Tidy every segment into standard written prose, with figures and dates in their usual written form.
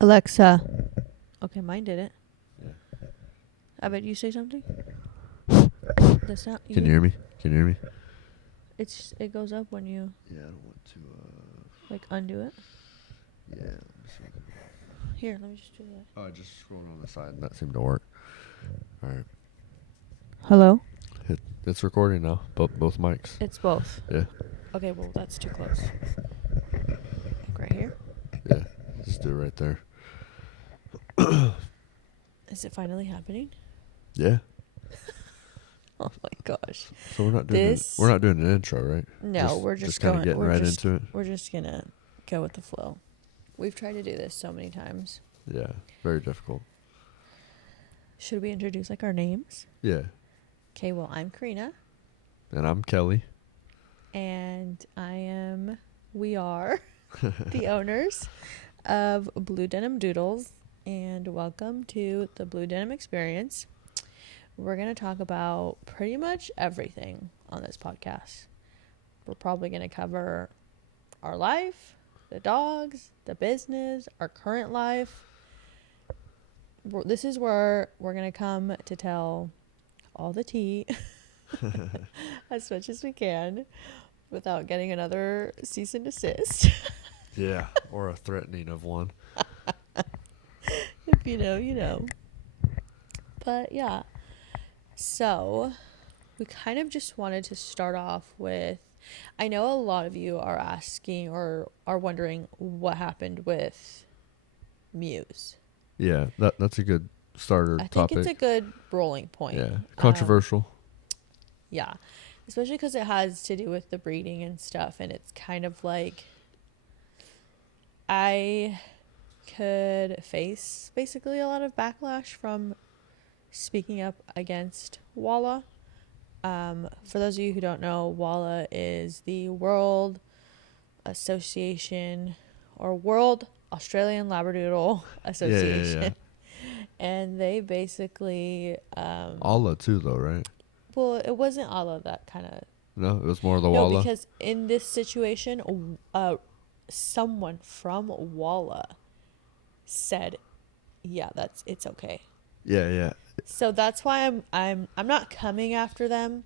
Alexa. Okay, mine did it. Yeah. I bet you say something. That's not you. Can you hear me? Can you hear me? It goes up when you Yeah, I don't want to. like undo it. Yeah. Let me see. Here, let me just do that. Oh, I just scrolled on the side and that seemed to work. All right. Hello? It's recording now. Both mics. It's both. Yeah. Okay, well that's too close. Like right here. Yeah. Just do it right there. Is it finally happening? Yeah. Oh my gosh. So we're not doing an intro, right? No, we're just kind of going. getting We're right just, into it. We're just gonna go with the flow. We've tried to do this so many times. Yeah. Very difficult. Should we introduce like our names? Yeah. Okay, well I'm Karina. And I'm Kelly. And we are the owners of Blue Denim Doodles, and welcome to the Blue Denim Experience. We're going to talk about pretty much everything on this podcast. We're probably going to cover our life, the dogs, the business, our current life. This is where we're going to come to tell all the tea as much as we can without getting another cease and desist. Yeah. Or a threatening of one. If you know, you know. But yeah. So we kind of just wanted to start off with, I know a lot of you are asking or are wondering what happened with Muse. Yeah. That's a good starter topic. I think it's a good rolling point. Yeah. Controversial. Yeah. Especially because it has to do with the breeding and stuff. And it's kind of like I could face basically a lot of backlash from speaking up against WALA. For those of you who don't know, WALA is the World Association or World Australian Labradoodle Association. Yeah. And they basically Allah too, though, right? well, it wasn't Allah that kind of. No, it was more the No, Walla. because in this situation, someone from WALA said, "Yeah, it's okay." Yeah. So that's why I'm not coming after them.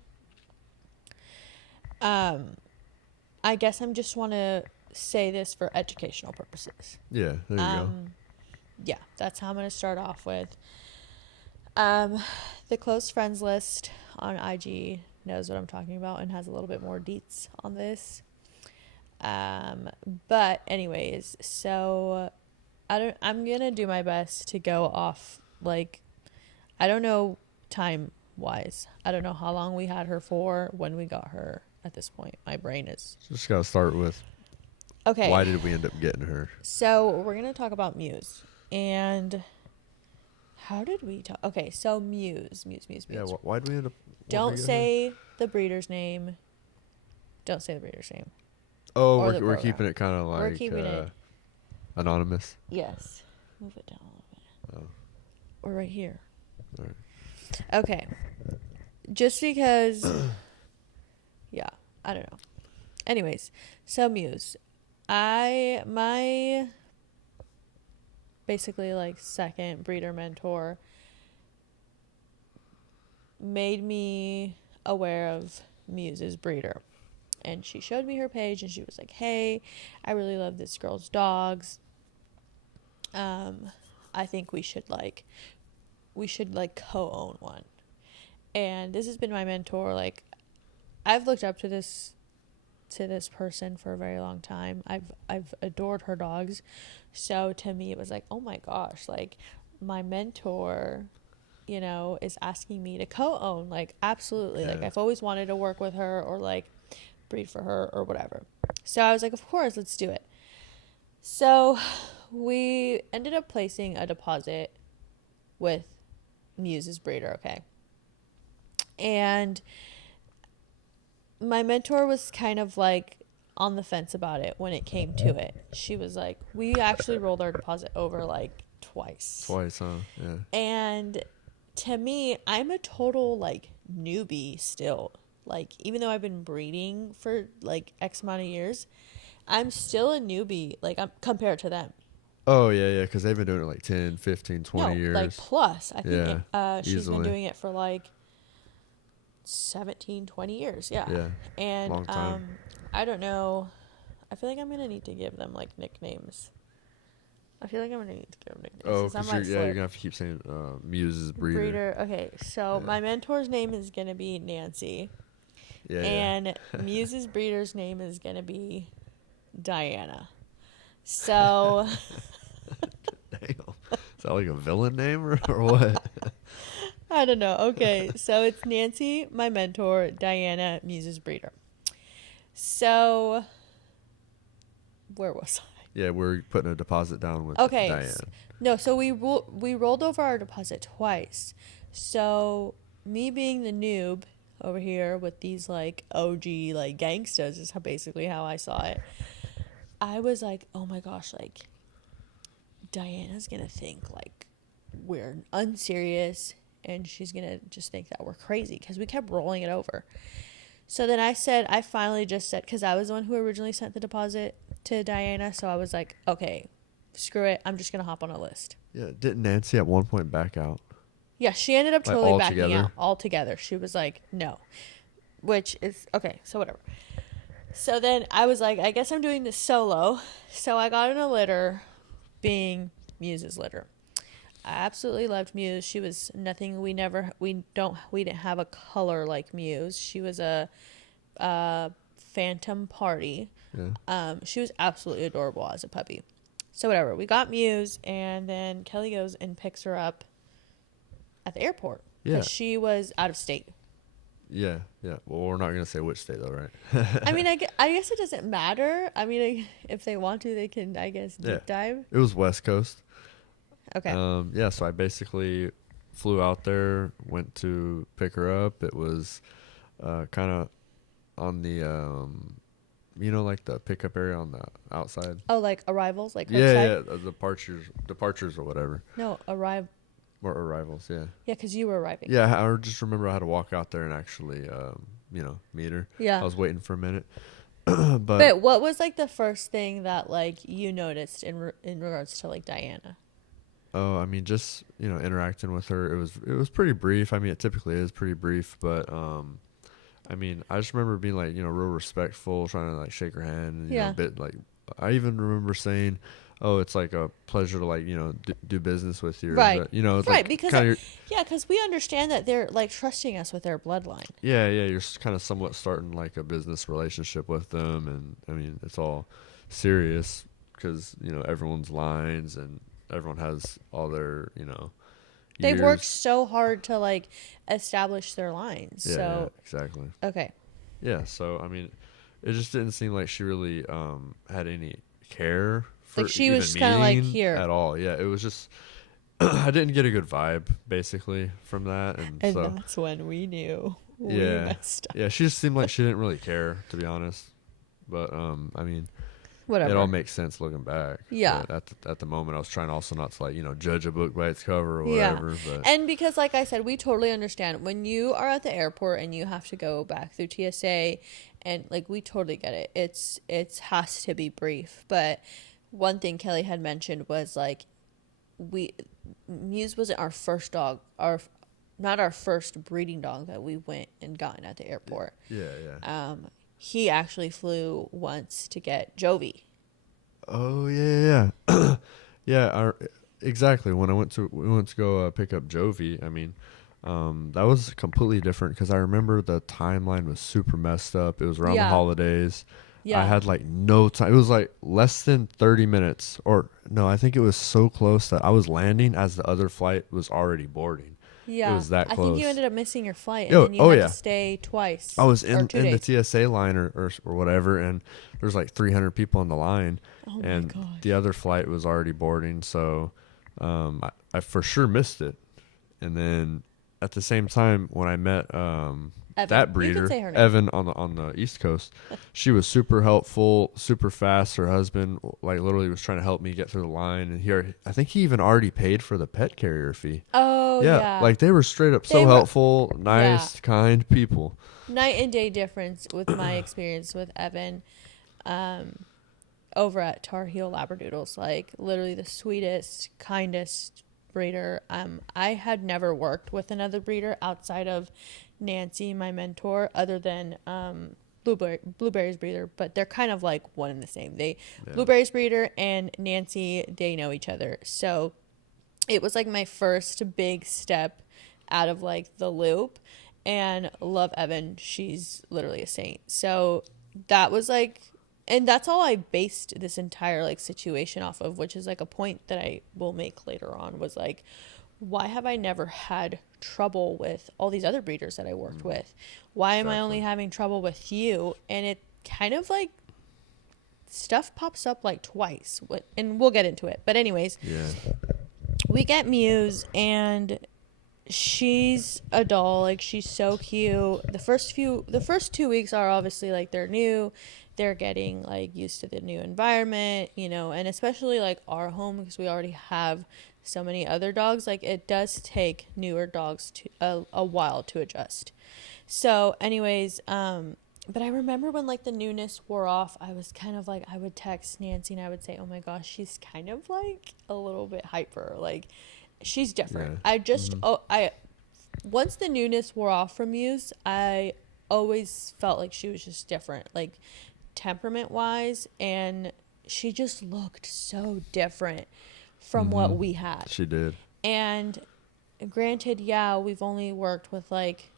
I guess I'm just want to say this for educational purposes. Yeah, there you go. Yeah, that's how I'm going to start off with. The close friends list on IG knows what I'm talking about and has a little bit more deets on this. But anyways, so I'm going to do my best to go off, like, I don't know time wise. I don't know how long we had her for when we got her at this point. My brain is Just got to start with, okay. Why did we end up getting her? So we're going to talk about Muse. And how did we talk? Okay, so Muse. Yeah, why did we end up... Don't say the breeder's name. Don't say the breeder's name. Oh, we're keeping it kind of like... We're keeping it... anonymous? Yes. Move it down a little bit. Oh. Or right here. All right. Okay. Just because... yeah, I don't know. Anyways, so Muse. My basically like second breeder mentor made me aware of Muse's breeder. And she showed me her page and she was like, "Hey, I really love this girl's dogs. I think we should co-own one." And this has been my mentor. Like, I've looked up to this person for a very long time. I've adored her dogs. So to me it was like, oh my gosh, like my mentor, you know, is asking me to co-own. Like, absolutely. Yeah. Like, I've always wanted to work with her or like breed for her or whatever. So I was like, of course, let's do it. So we ended up placing a deposit with Muse's breeder. Okay. And my mentor was kind of like on the fence about it when it came to it. She was like, we actually rolled our deposit over like twice. Twice, huh? Yeah. And to me, I'm a total like newbie still. Like, even though I've been breeding for like X amount of years, I'm still a newbie, like, I'm compared to them. Oh, yeah, because they've been doing it like 10, 15, 20 No, like years. plus. I think Yeah, she's been easily. doing it for like 17, 20 years. Yeah. Yeah, And long time. I don't know. I feel like I'm going to need to give them like nicknames. I feel like I'm going to need to give them nicknames Oh, because I because might you're slip. going to have to keep saying Muse's breeder. Breeder. Okay, so Yeah. my mentor's name is going to be Nancy. Yeah, And Muse's breeder's name is going to be Diana. So Damn. Is that like a villain name or what? I don't know. Okay, so it's Nancy, my mentor, Diana, Muse's breeder. So where was I? Yeah, we're putting a deposit down with Okay, Diane. no. So we rolled over our deposit twice. So me being the noob over here with these like OG like gangsters is basically how I saw it. I was like, oh my gosh, like Diana's gonna think like we're unserious, and she's gonna just think that we're crazy because we kept rolling it over. So then I finally just said, because I was the one who originally sent the deposit to Diana, so I was like, okay, screw it, I'm just gonna hop on a list. Yeah, didn't Nancy at one point back out? Yeah, she ended up Like totally backing altogether? out altogether. She was like, no, which is okay. So whatever. So then I was like, I guess I'm doing this solo. So I got in a litter, being Muse's litter. I absolutely loved Muse. She was nothing. We didn't have a color like Muse. She was a phantom party. Yeah. She was absolutely adorable as a puppy. So whatever. We got Muse, and then Kelly goes and picks her up at the airport Yeah. because she was out of state. Yeah. Well, we're not going to say which state, though, right? I mean, I guess it doesn't matter. I mean, if they want to, they can, I guess, deep dive. It was West Coast. Okay. Yeah, so I basically flew out there, went to pick her up. It was kind of on the, like the pickup area on the outside. Oh, like arrivals? Like Yeah, curbside? departures or whatever. No, Or arrivals, yeah. Yeah, because you were arriving. Yeah, I just remember I had to walk out there and actually, meet her. Yeah. I was waiting for a minute. But what was like the first thing that like you noticed in regards to like Diana? Oh, I mean, just interacting with her. It was pretty brief. I mean, it typically is pretty brief, but I mean, I just remember being like real respectful, trying to like shake her hand. And, Yeah. A bit like I even remember saying, "Oh, it's like a pleasure to like do business with you." Right. But, it's right, like because because we understand that they're like trusting us with their bloodline. Yeah, you're kind of somewhat starting like a business relationship with them, and I mean, it's all serious because everyone's lines and everyone has all their They've years. worked so hard to like establish their lines. Yeah, so exactly. okay. Yeah, so I mean, it just didn't seem like she really had any care for Like she even was just kind of like here at all. Yeah, it was just I didn't get a good vibe basically from that, and so that's when we knew we yeah, messed up. yeah, she just seemed like she didn't really care, to be honest. But I mean, Whatever. it all makes sense looking back. Yeah. But at the moment, I was trying also not to like judge a book by its cover or whatever. Yeah. But And because, like I said, we totally understand when you are at the airport and you have to go back through TSA, and like we totally get it. It has to be brief. But one thing Kelly had mentioned was like Muse wasn't our first dog, not our first breeding dog that we went and gotten at the airport. yeah. He actually flew once to get Jovi. Oh yeah. Yeah, exactly. When we went to go pick up Jovi, I mean, that was completely different because I remember the timeline was super messed up. It was around the holidays. Yeah. I had like no time. It was like less than 30 minutes, or no, I think it was so close that I was landing as the other flight was already boarding. Yeah. It was that close. I think you ended up missing your flight, and then you had to stay twice. I was in days. the TSA line or whatever, and there's like 300 people on the line, and my gosh. the other flight was already boarding, so I for sure missed it. And then at the same time, when I met that breeder, You can say her name. Evan on the East Coast, she was super helpful, super fast. Her husband like literally was trying to help me get through the line, and I think he even already paid for the pet carrier fee. Oh, yeah. Like they were straight up so helpful, nice, kind people. Night and day difference with my experience with Evan. over at Tar Heel Labradoodles, like literally the sweetest, kindest breeder. I had never worked with another breeder outside of Nancy, my mentor, other than Blueberry's breeder, but they're kind of like one and the same. Blueberry's breeder and Nancy, they know each other. So it was like my first big step out of like the loop, and love Evan. She's literally a saint. So that was like, and that's all I based this entire like situation off of, which is like a point that I will make later on, was like, why have I never had trouble with all these other breeders that I worked with? Why am I only having trouble with you? And it kind of like, stuff pops up like twice, and we'll get into it. But anyways, we get Muse, and she's a doll. Like, she's so cute. The first 2 weeks are obviously like they're new. They're getting like used to the new environment, you know, and especially like our home, because we already have so many other dogs. Like, it does take newer dogs to a while to adjust. So anyways, but I remember when like the newness wore off, I was kind of like, I would text Nancy and I would say, oh my gosh, she's kind of like a little bit hyper. Like, she's different. Once the newness wore off from Muse, I always felt like she was just different, like temperament wise, and she just looked so different from what we had. She did. And granted, we've only worked with like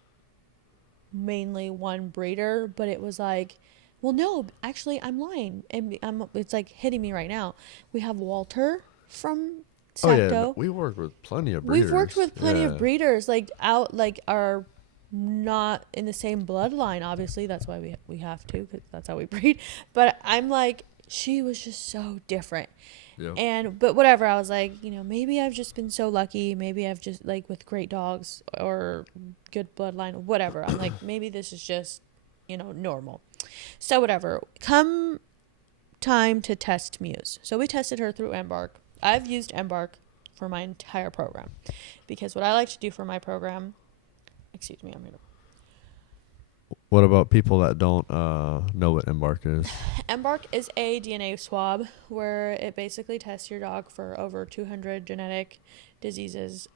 mainly one breeder, but it was like, well, no, actually I'm lying, and it's like hitting me right now. We have Walter from Secto. We worked with plenty of breeders. We've worked with plenty of breeders, like out, like are not in the same bloodline. Obviously, that's why we have to, because that's how we breed. But I'm like, she was just so different. But whatever, I was like, you know, maybe I've just been so lucky. Maybe I've just like with great dogs or good bloodline, whatever. I'm like, maybe this is just, you know, normal. So whatever. Come time to test Muse. So we tested her through Embark. I've used Embark for my entire program, because what I like to do for my program, excuse me, I'm gonna. What about people that don't know what Embark is? Embark is a DNA swab where it basically tests your dog for over 200 genetic diseases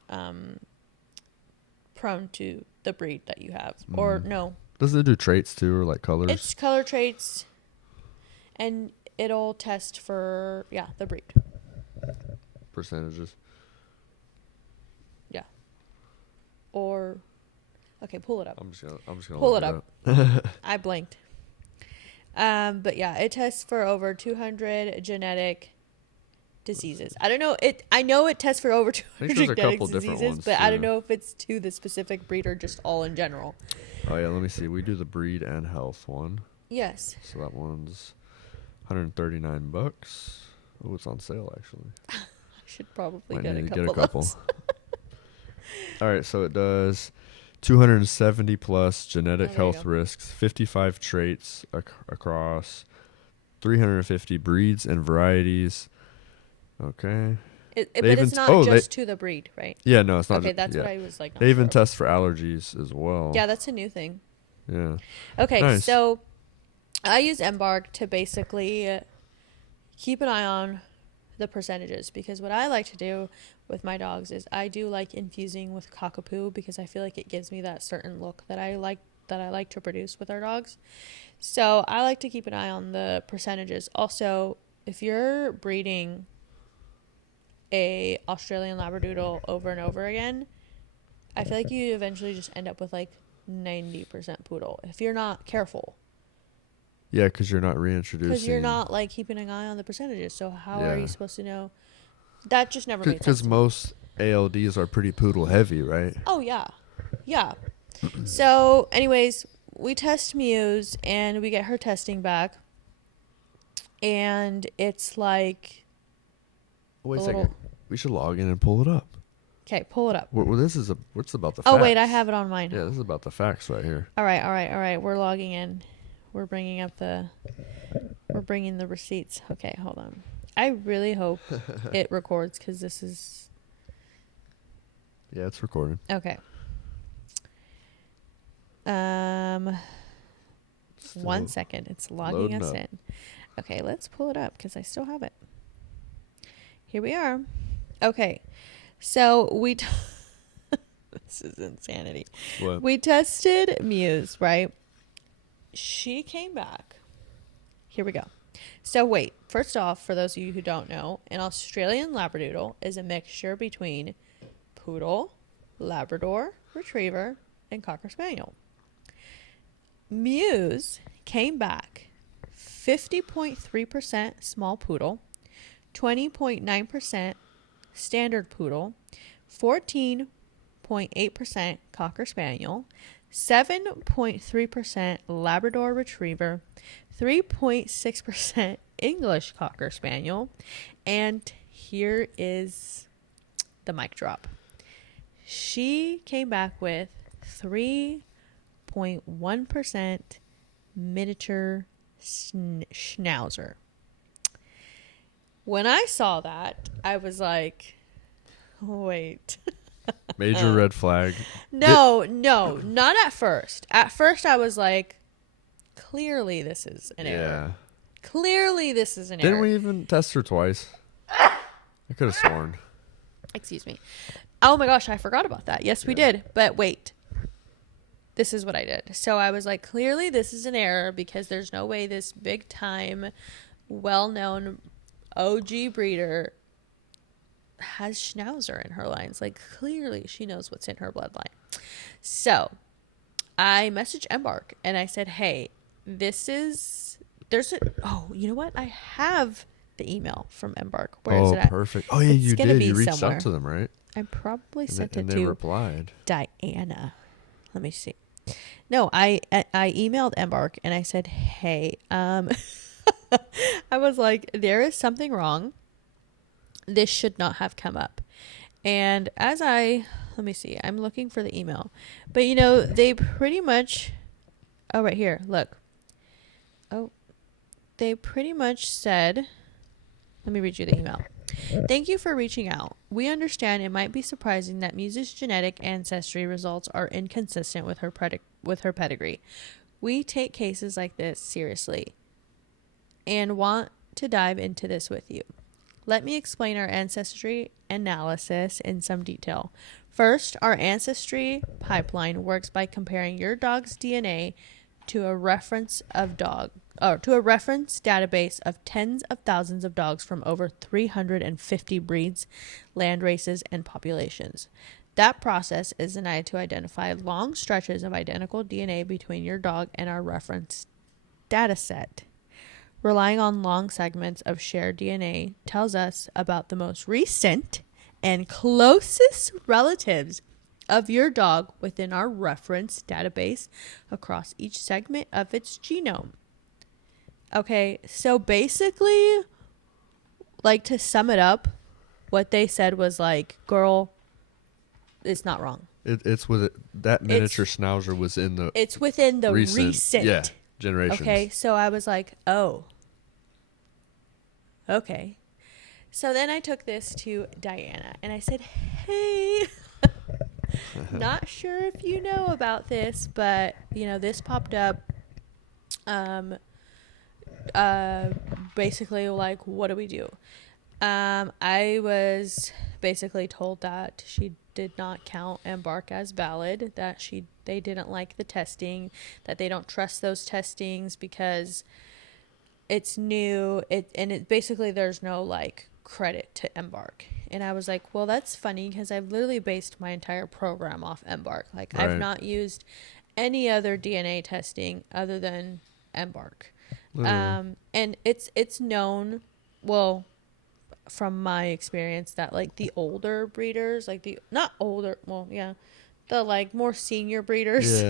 prone to the breed that you have. Or no. Does it do traits too, or like colors? It's color traits, and it'll test for, the breed. Percentages. Yeah. Or... Okay, pull it up. I'm just gonna pull it up. I blanked. But yeah, it tests for over 200 genetic diseases. I don't know. I know it tests for over 200 genetic diseases, but I don't know if it's to the specific breed or just all in general. Oh yeah, let me see. We do the breed and health one. Yes. So that one's $139. Oh, it's on sale actually. I should probably get a couple. All right, so it does 270 plus genetic health risks, 55 traits across 350 breeds and varieties. Okay. But it's not just to the breed, right? Yeah, no, it's not. Okay, that's what I was like. They even test for allergies as well. Yeah, that's a new thing. Yeah. Okay, nice. So I use Embark to basically keep an eye on the percentages, because what I like to do with my dogs is I do like infusing with cockapoo, because I feel like it gives me that certain look that I like to produce with our dogs. So I like to keep an eye on the percentages. Also, if you're breeding a Australian Labradoodle over and over again, I feel like you eventually just end up with like 90% poodle if you're not careful. Yeah, because you're not reintroducing. Because you're not like keeping an eye on the percentages. So how are you supposed to know? That just never made sense. Because most ALDs are pretty poodle heavy, right? Oh yeah, yeah. So, anyways, we test Muse and we get her testing back, and it's like. Wait a second. We should log in and pull it up. Okay, pull it up. What's about the facts? Oh wait, I have it on mine. Yeah, this is about the facts right here. All right. We're logging in. We're bringing the receipts. Okay, hold on. I really hope it records, because this is... Yeah, it's recording. Okay. 1 second. It's logging us in. Okay, let's pull it up because I still have it. Here we are. Okay, so this is insanity. What? We tested Muse, right? She came back. Here we go. So wait, first off, for those of you who don't know, an Australian Labradoodle is a mixture between Poodle, Labrador, Retriever, and Cocker Spaniel. Muse came back 50.3% small poodle, 20.9% standard poodle, 14.8% Cocker Spaniel, 7.3% Labrador Retriever, 3.6% English Cocker Spaniel, and here is the mic drop. She came back with 3.1% miniature schnauzer. When I saw that, I was like, wait. Major red flag. No, not at first. At first, I was like, clearly this is an error. Clearly this is an error. Didn't we even test her twice? I could have sworn. Excuse me. Oh my gosh, I forgot about that. Yes, we did. But wait. This is what I did. So I was like, clearly this is an error because there's no way this big time, well-known OG breeder has schnauzer in her lines. Like, clearly she knows what's in her bloodline. So I messaged Embark and I said, hey, you know what? I have the email from Embark. Where is it at? Perfect. Oh, yeah, you did. You reached somewhere out to them, right? I probably sent it and they to replied. Diana. Let me see. No, I emailed Embark and I said, hey, I was like, there is something wrong. This should not have come up. And let me see, I'm looking for the email. But, they pretty much, oh, right here, look. Oh, they pretty much said, let me read you the email. Thank you for reaching out. We understand it might be surprising that Muse's genetic ancestry results are inconsistent with her pedigree. We take cases like this seriously and want to dive into this with you. Let me explain our ancestry analysis in some detail. First, our ancestry pipeline works by comparing your dog's DNA to a reference database of tens of thousands of dogs from over 350 breeds, land races, and populations. That process is designed to identify long stretches of identical DNA between your dog and our reference dataset. Relying on long segments of shared DNA tells us about the most recent and closest relatives of your dog within our reference database across each segment of its genome. Okay, so basically, like, to sum it up, what they said was like, girl, it's not wrong. That miniature schnauzer was in the. It's within the recent generations. Okay, so I was like, oh, okay. So then I took this to Diana and I said, hey, not sure if you know about this, but this popped up. Basically, like, what do we do? I was basically told that she did not count Embark as valid, that they didn't like the testing, that they don't trust those testings because it's new. Basically there's no like credit to Embark. And I was like, well, that's funny because I've literally based my entire program off Embark. Like, right. I've not used any other DNA testing other than Embark. And it's known, well, from my experience, that like the older breeders, like the like more senior breeders,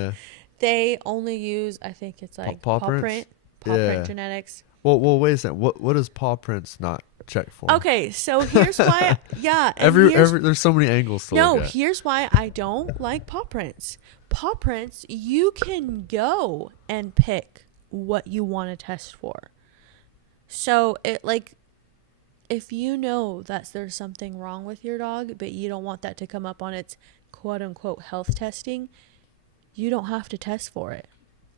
they only use, I think it's like paw print genetics. Well, wait a second. What does paw prints not check for? Okay, so here's why. There's so many angles to look at. Here's why I don't like paw prints. Paw prints, you can go and pick what you want to test for. So it like, if you know that there's something wrong with your dog, but you don't want that to come up on its quote unquote health testing, you don't have to test for it.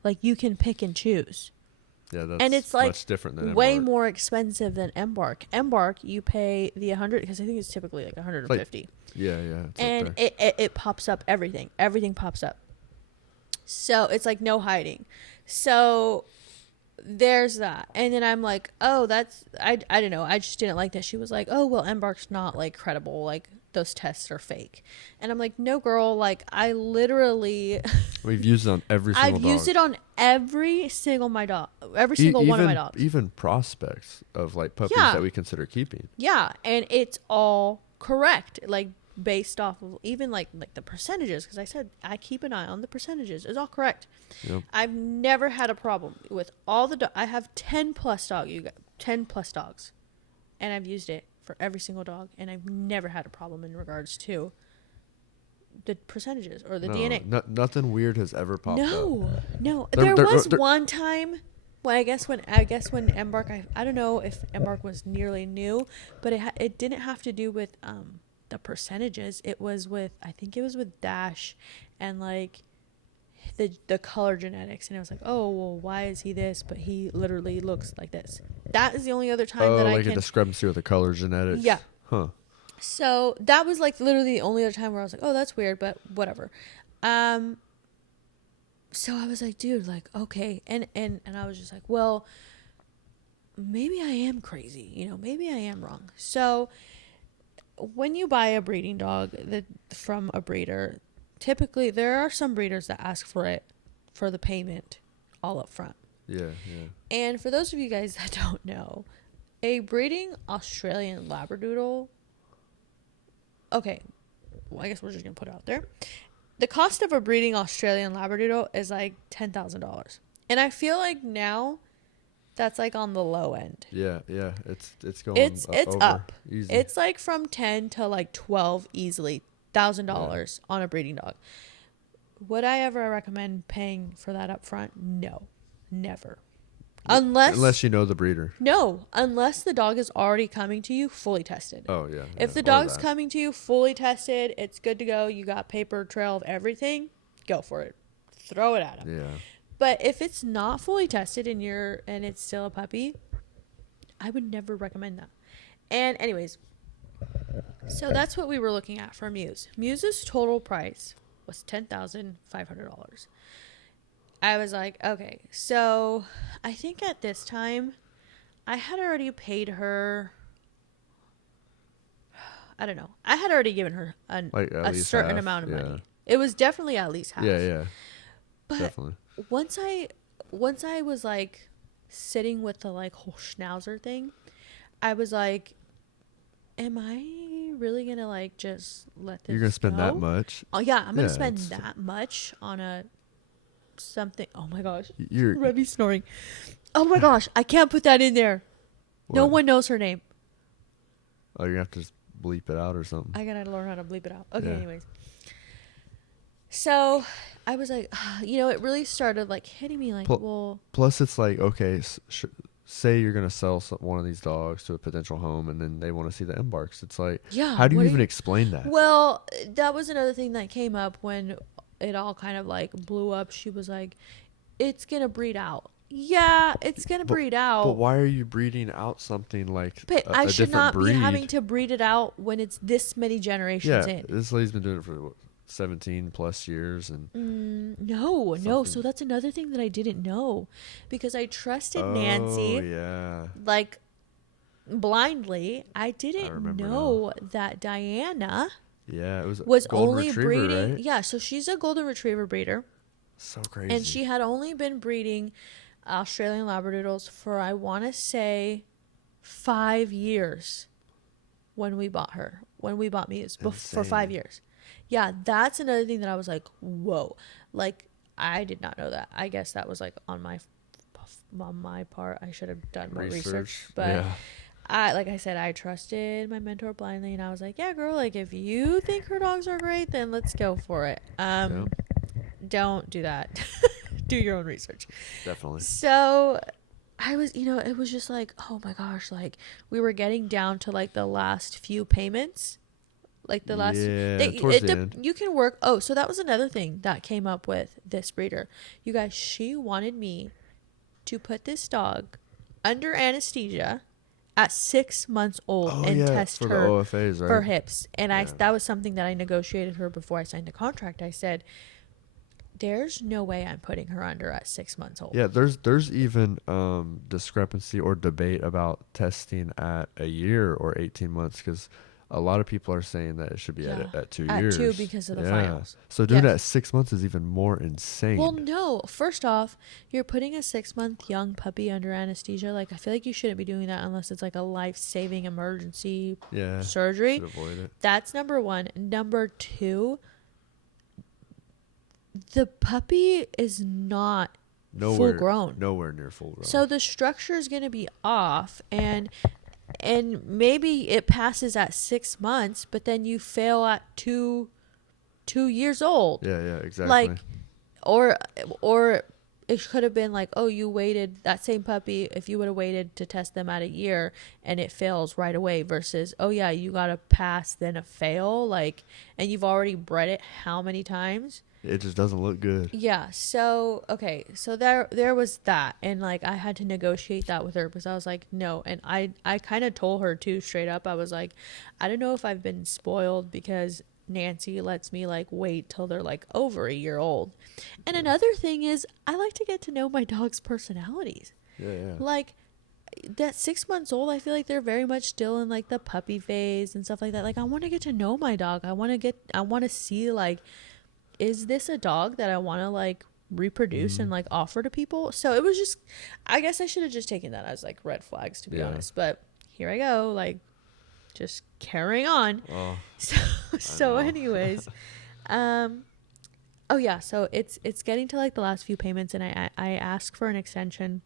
Like, you can pick and choose. Yeah, And that's it's like much different than way Embark. more expensive than Embark. Embark, you pay the 100 because I think it's typically like It's like 150, yeah, it's up and there. it pops up everything. Everything pops up. So it's like no hiding. So there's that. And then I'm like, oh, that's I don't know. I just didn't like that. She was like, oh well, Embark's not like credible. Like those tests are fake. And I'm like, no, girl. Like I literally, We've used it on every single I've used dog. it on every single every single one of my dogs. Even prospects of like puppies Yeah. that we consider keeping. Yeah, and it's all correct, like based off of even like the percentages. Because I said I keep an eye on the percentages. It's all correct. Yep. I've never had a problem with all the. I have 10 plus dog. 10 plus dogs, and I've used it for every single dog, and I've never had a problem in regards to the percentages or the DNA. Nothing weird has ever popped up. No. There- There there- was there- one time. Well, I guess when Embark, I don't know if Embark was nearly new, but it didn't have to do with the percentages. It was with, I think it was with Dash, and like the color genetics, and it was like, oh well, why is he this? But he literally looks like this. That is the only other time that I like can. a discrepancy with the color genetics. Yeah. Huh. So that was like literally the only other time where I was like, oh, that's weird, but whatever. So I was like, dude, like, okay. And I was just like, well, maybe I am crazy. You know, maybe I am wrong. So when you buy a breeding dog from a breeder, typically there are some breeders that ask for the payment all up front. Yeah. And for those of you guys that don't know, a breeding Australian Labradoodle, okay, well, I guess we're just going to put it out there. The cost of a breeding Australian Labradoodle is like $10,000. And I feel like now that's like on the low end. Yeah. It's going It's over up. easy. It's like from 10 to like 12 easily, $1,000 on a breeding dog. Would I ever recommend paying for that up front? No. Never. Unless you know the breeder. No, unless the dog is already coming to you fully tested. Oh yeah. If the dog's coming to you fully tested, it's good to go. You got paper trail of everything. Go for it. Throw it at him. Yeah. But if it's not fully tested and it's still a puppy, I would never recommend that. And anyways, so that's what we were looking at for Muse. Muse's total price was $10,500. I was like, okay, so I think at this time I had already paid her, I don't know. I had already given her a certain amount of money. It was definitely at least half. Yeah. But definitely. once I was like sitting with the like whole schnauzer thing, I was like, am I really going to like just let this You're going to spend go? that much? Oh yeah, I'm going to spend that much on a something. Oh my gosh. You're Remy snoring. Oh my gosh, I can't put that in there. what? No one knows her name. Oh, you're going to have to just bleep it out or something. I gotta learn how to bleep it out. Okay, Yeah. anyways. So I was like, it really started like hitting me like, Plus, it's like, okay, say you're going to sell one of these dogs to a potential home and then they want to see the embarks. It's like, yeah. how do you even explain that? Well, that was another thing that came up when it all kind of like blew up. She was like, it's going to breed out. Yeah, it's going to breed out. But why are you breeding out something like But a I should different not breed? be having to breed it out when it's this many generations in. This lady's been doing it for what, 17 plus years and No. So that's another thing that I didn't know because I trusted Nancy like blindly. I didn't know that Diana it was golden only retriever, breeding. right? Yeah, so she's a golden retriever breeder. So crazy. And she had only been breeding Australian Labradoodles for, I want to say, 5 years when we bought Muse. For 5 years. Yeah, that's another thing that I was like, whoa. Like, I did not know that. I guess that was like on my part. I should have done more research. But like I said, I trusted my mentor blindly, and I was like, yeah, girl, like if you think her dogs are great, then let's go for it. Don't do that. Do your own research. Definitely. So I was, it was just like, oh my gosh, like we were getting down to like the last few payments. Like the last, towards the end. You can work. Oh, so that was another thing that came up with this breeder. You guys, she wanted me to put this dog under anesthesia at 6 months old Oh and yeah, test for the her OFAs, right? for hips. And Yeah. that was something that I negotiated her before I signed the contract. I said, there's no way I'm putting her under at 6 months old. Yeah, there's even discrepancy or debate about testing at a year or 18 months, because a lot of people are saying that it should be Yeah. at 2 At years. 2 because of the Yeah. finals. So doing it Yes. at 6 months is even more insane. Well, no. First off, you're putting a 6-month young puppy under anesthesia. Like, I feel like you shouldn't be doing that unless it's like a life-saving emergency Yeah. surgery. Should avoid it. That's number one. Number two, the puppy is not full grown. Nowhere near full grown. So the structure is going to be off, and maybe it passes at 6 months, but then you fail at 2 years old. Yeah, exactly. Like, or it could have been like, oh, you waited, that same puppy, if you would have waited to test them at a year and it fails right away, versus, oh yeah, you got to pass then a fail, like, and you've already bred it how many times? It just doesn't look good. Yeah. So, okay. So there was that. And like, I had to negotiate that with her because I was like, no. And I kind of told her too, straight up. I was like, I don't know if I've been spoiled because Nancy lets me like wait till they're like over a year old. And another thing is, I like to get to know my dog's personalities. Yeah. Like, that 6 months old, I feel like they're very much still in like the puppy phase and stuff like that. Like, I want to get to know my dog. I want to see like, is this a dog that I want to like reproduce and like offer to people? So it was just, I guess I should have just taken that as like red flags, to be honest. But here I go, like, just carrying on. Oh, So anyways, oh yeah, so it's getting to like the last few payments, and I asked for an extension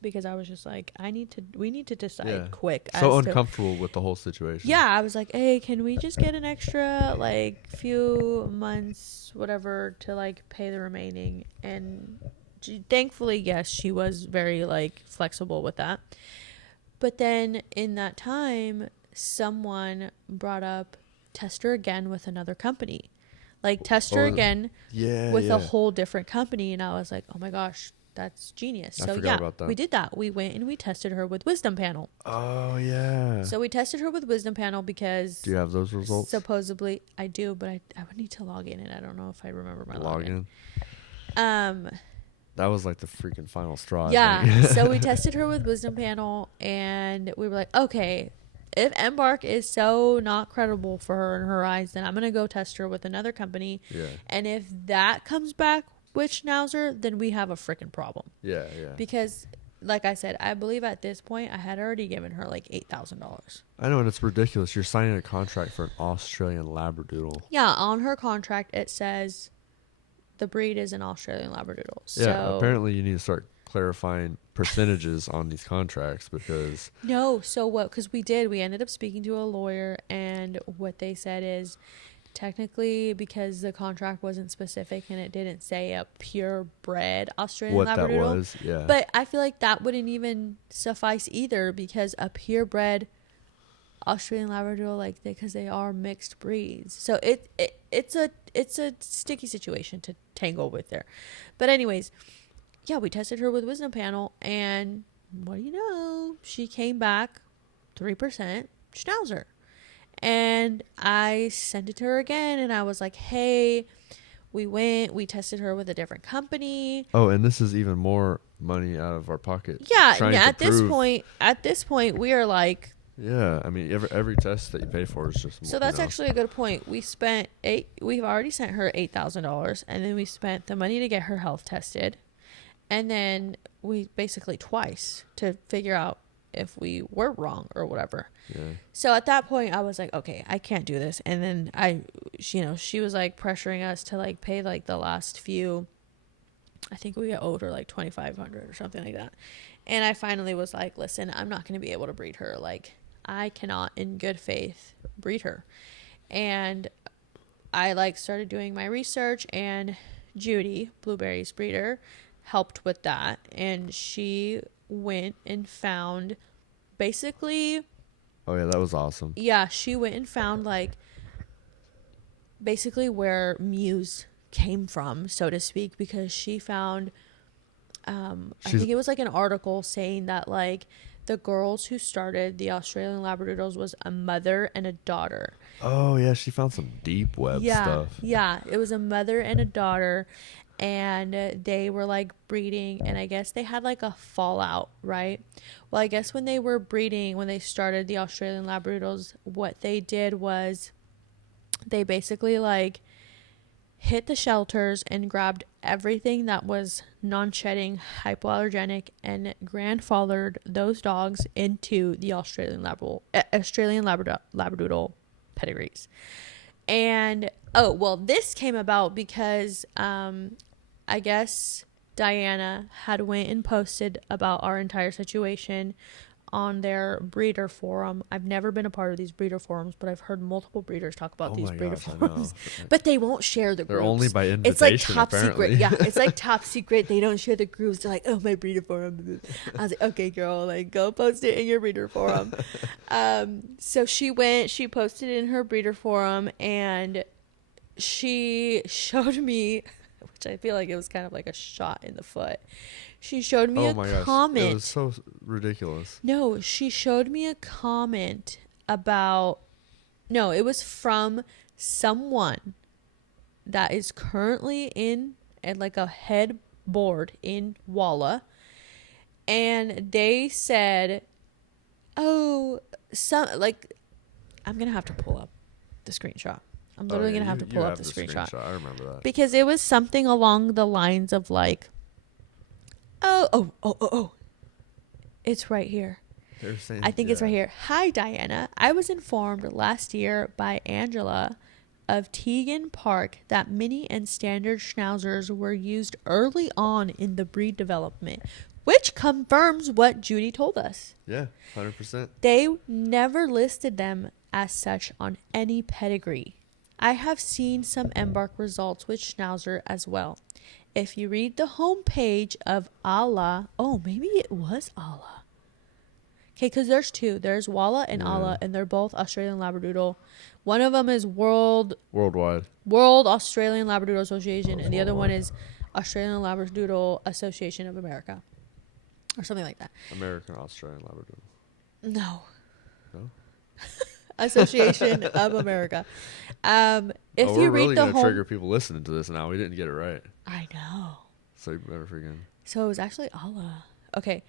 because I was just like, we need to decide quick. So uncomfortable with the whole situation. Yeah, I was like, hey, can we just get an extra like few months, whatever, to like pay the remaining? And thankfully, yes, she was very like flexible with that. But then in that time, someone brought up test her again with another company, like test her again with a whole different company. And I was like, oh my gosh, that's genius. I So forgot yeah, about that. we did that. We went and we tested her with Wisdom Panel. Oh yeah. So we tested her with Wisdom Panel because, do you have those results? supposedly I do, but I would need to log in, and I don't know if I remember my login. That was like the freaking final straw. Yeah. So we tested her with Wisdom Panel, and we were like, okay, if Embark is so not credible for her in her eyes, then I'm gonna go test her with another company. Yeah. And if that comes back with Schnauzer, then we have a freaking problem. Yeah. Because, like I said, I believe at this point I had already given her like $8,000. I know, and it's ridiculous. You're signing a contract for an Australian Labradoodle. Yeah, on her contract it says the breed is an Australian Labradoodle. Yeah, So apparently you need to start clarifying percentages on these contracts, because no. So what? Because we ended up speaking to a lawyer, and what they said is, technically, because the contract wasn't specific and it didn't say a purebred Australian what Labradoodle. that was, yeah. But I feel like that wouldn't even suffice either, because a purebred Australian Labradoodle, like, because they are mixed breeds, so it's a sticky situation to tangle with there. But anyways, yeah, we tested her with Wisdom Panel, and what do you know? She came back 3% Schnauzer. And I sent it to her again, and I was like, hey, we tested her with a different company. Oh, and this is even more money out of our pocket. Yeah, at this point, we are like, yeah, I mean, every test that you pay for is just more. So that's actually a good point. We've already sent her $8,000, and then we spent the money to get her health tested, and then we basically twice to figure out if we were wrong or whatever. Yeah. So at that point I was like, okay, I can't do this. And then she was like pressuring us to like pay like the last few. I think we owed her like $2,500 or something like that. And I finally was like, listen, I'm not going to be able to breed her. Like, I cannot in good faith breed her. And I like started doing my research, and Judy, Blueberry's breeder, helped with that. And she went and found basically. Oh yeah, that was awesome. Yeah, she went and found like basically where Muse came from, so to speak, because she found I She's think it was like an article saying that like the girls who started the Australian Labradoodles was a mother and a daughter. oh yeah, she found some deep web Yeah, stuff. yeah, it was a mother and a daughter, and they were like breeding, and I guess they had like a fallout, right? Well, I guess when they were breeding, when they started the Australian Labradoodles, what they did was they basically like hit the shelters and grabbed everything that was non-shedding, hypoallergenic, and grandfathered those dogs into the Australian Labradoodle pedigrees. And oh well, this came about because I guess Diana had went and posted about our entire situation on their breeder forum. I've never been a part of these breeder forums, but I've heard multiple breeders talk about Oh these my breeder gosh, I know. forums. But they won't share the They're groups. only by It's like invitation, top apparently. secret. Yeah, it's like top secret. They don't share the groups. They're like, oh, my breeder forum. I was like, okay, girl, like go post it in your breeder forum. So she posted it in her breeder forum, and she showed me, which I feel like it was kind of like a shot in the foot. She showed me Oh my gosh, comment. it was so ridiculous. No, she showed me a comment about, no, it was from someone that is currently in at like a head board in Walla, and they said, oh, some like, I'm gonna have to pull up the screenshot. I'm literally gonna have to pull up the screenshot. I remember that. Because it was something along the lines of like, oh. It's right here. They're saying, I think it's right here. Hi, Diana. I was informed last year by Angela of Teagan Park that mini and standard schnauzers were used early on in the breed development, which confirms what Judy told us. Yeah, 100%. They never listed them as such on any pedigree. I have seen some Embark results with Schnauzer as well. If you read the homepage of Allah, oh, maybe it was Allah. Okay, because there's two. There's Walla and Allah, and they're both Australian Labradoodle. One of them is World Australian Labradoodle Association, and the other one is Australian Labradoodle Association of America, or something like that. American Australian Labradoodle. No. No? Association of America. If you we're read really the gonna trigger people listening to this now. We didn't get it right, I know. so you better freaking. So it was actually Allah. Okay.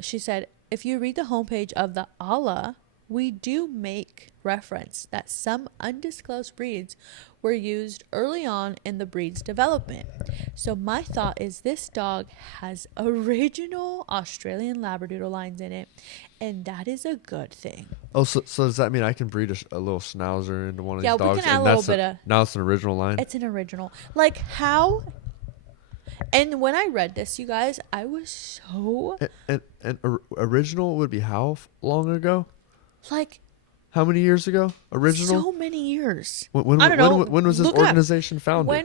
She said, if you read the homepage of the Allah, we do make reference that some undisclosed breeds were used early on in the breed's development. So my thought is this dog has original Australian Labradoodle lines in it, and that is a good thing. Oh, so does that mean I can breed a little schnauzer into one of these dogs? Yeah, we can add a little bit of. Now it's an original line. It's an original. Like how? And when I read this, you guys, I was so Original would be how long ago? like. How many years ago? Original? So many years. When, I don't know. When was this Look it up. organization founded? Look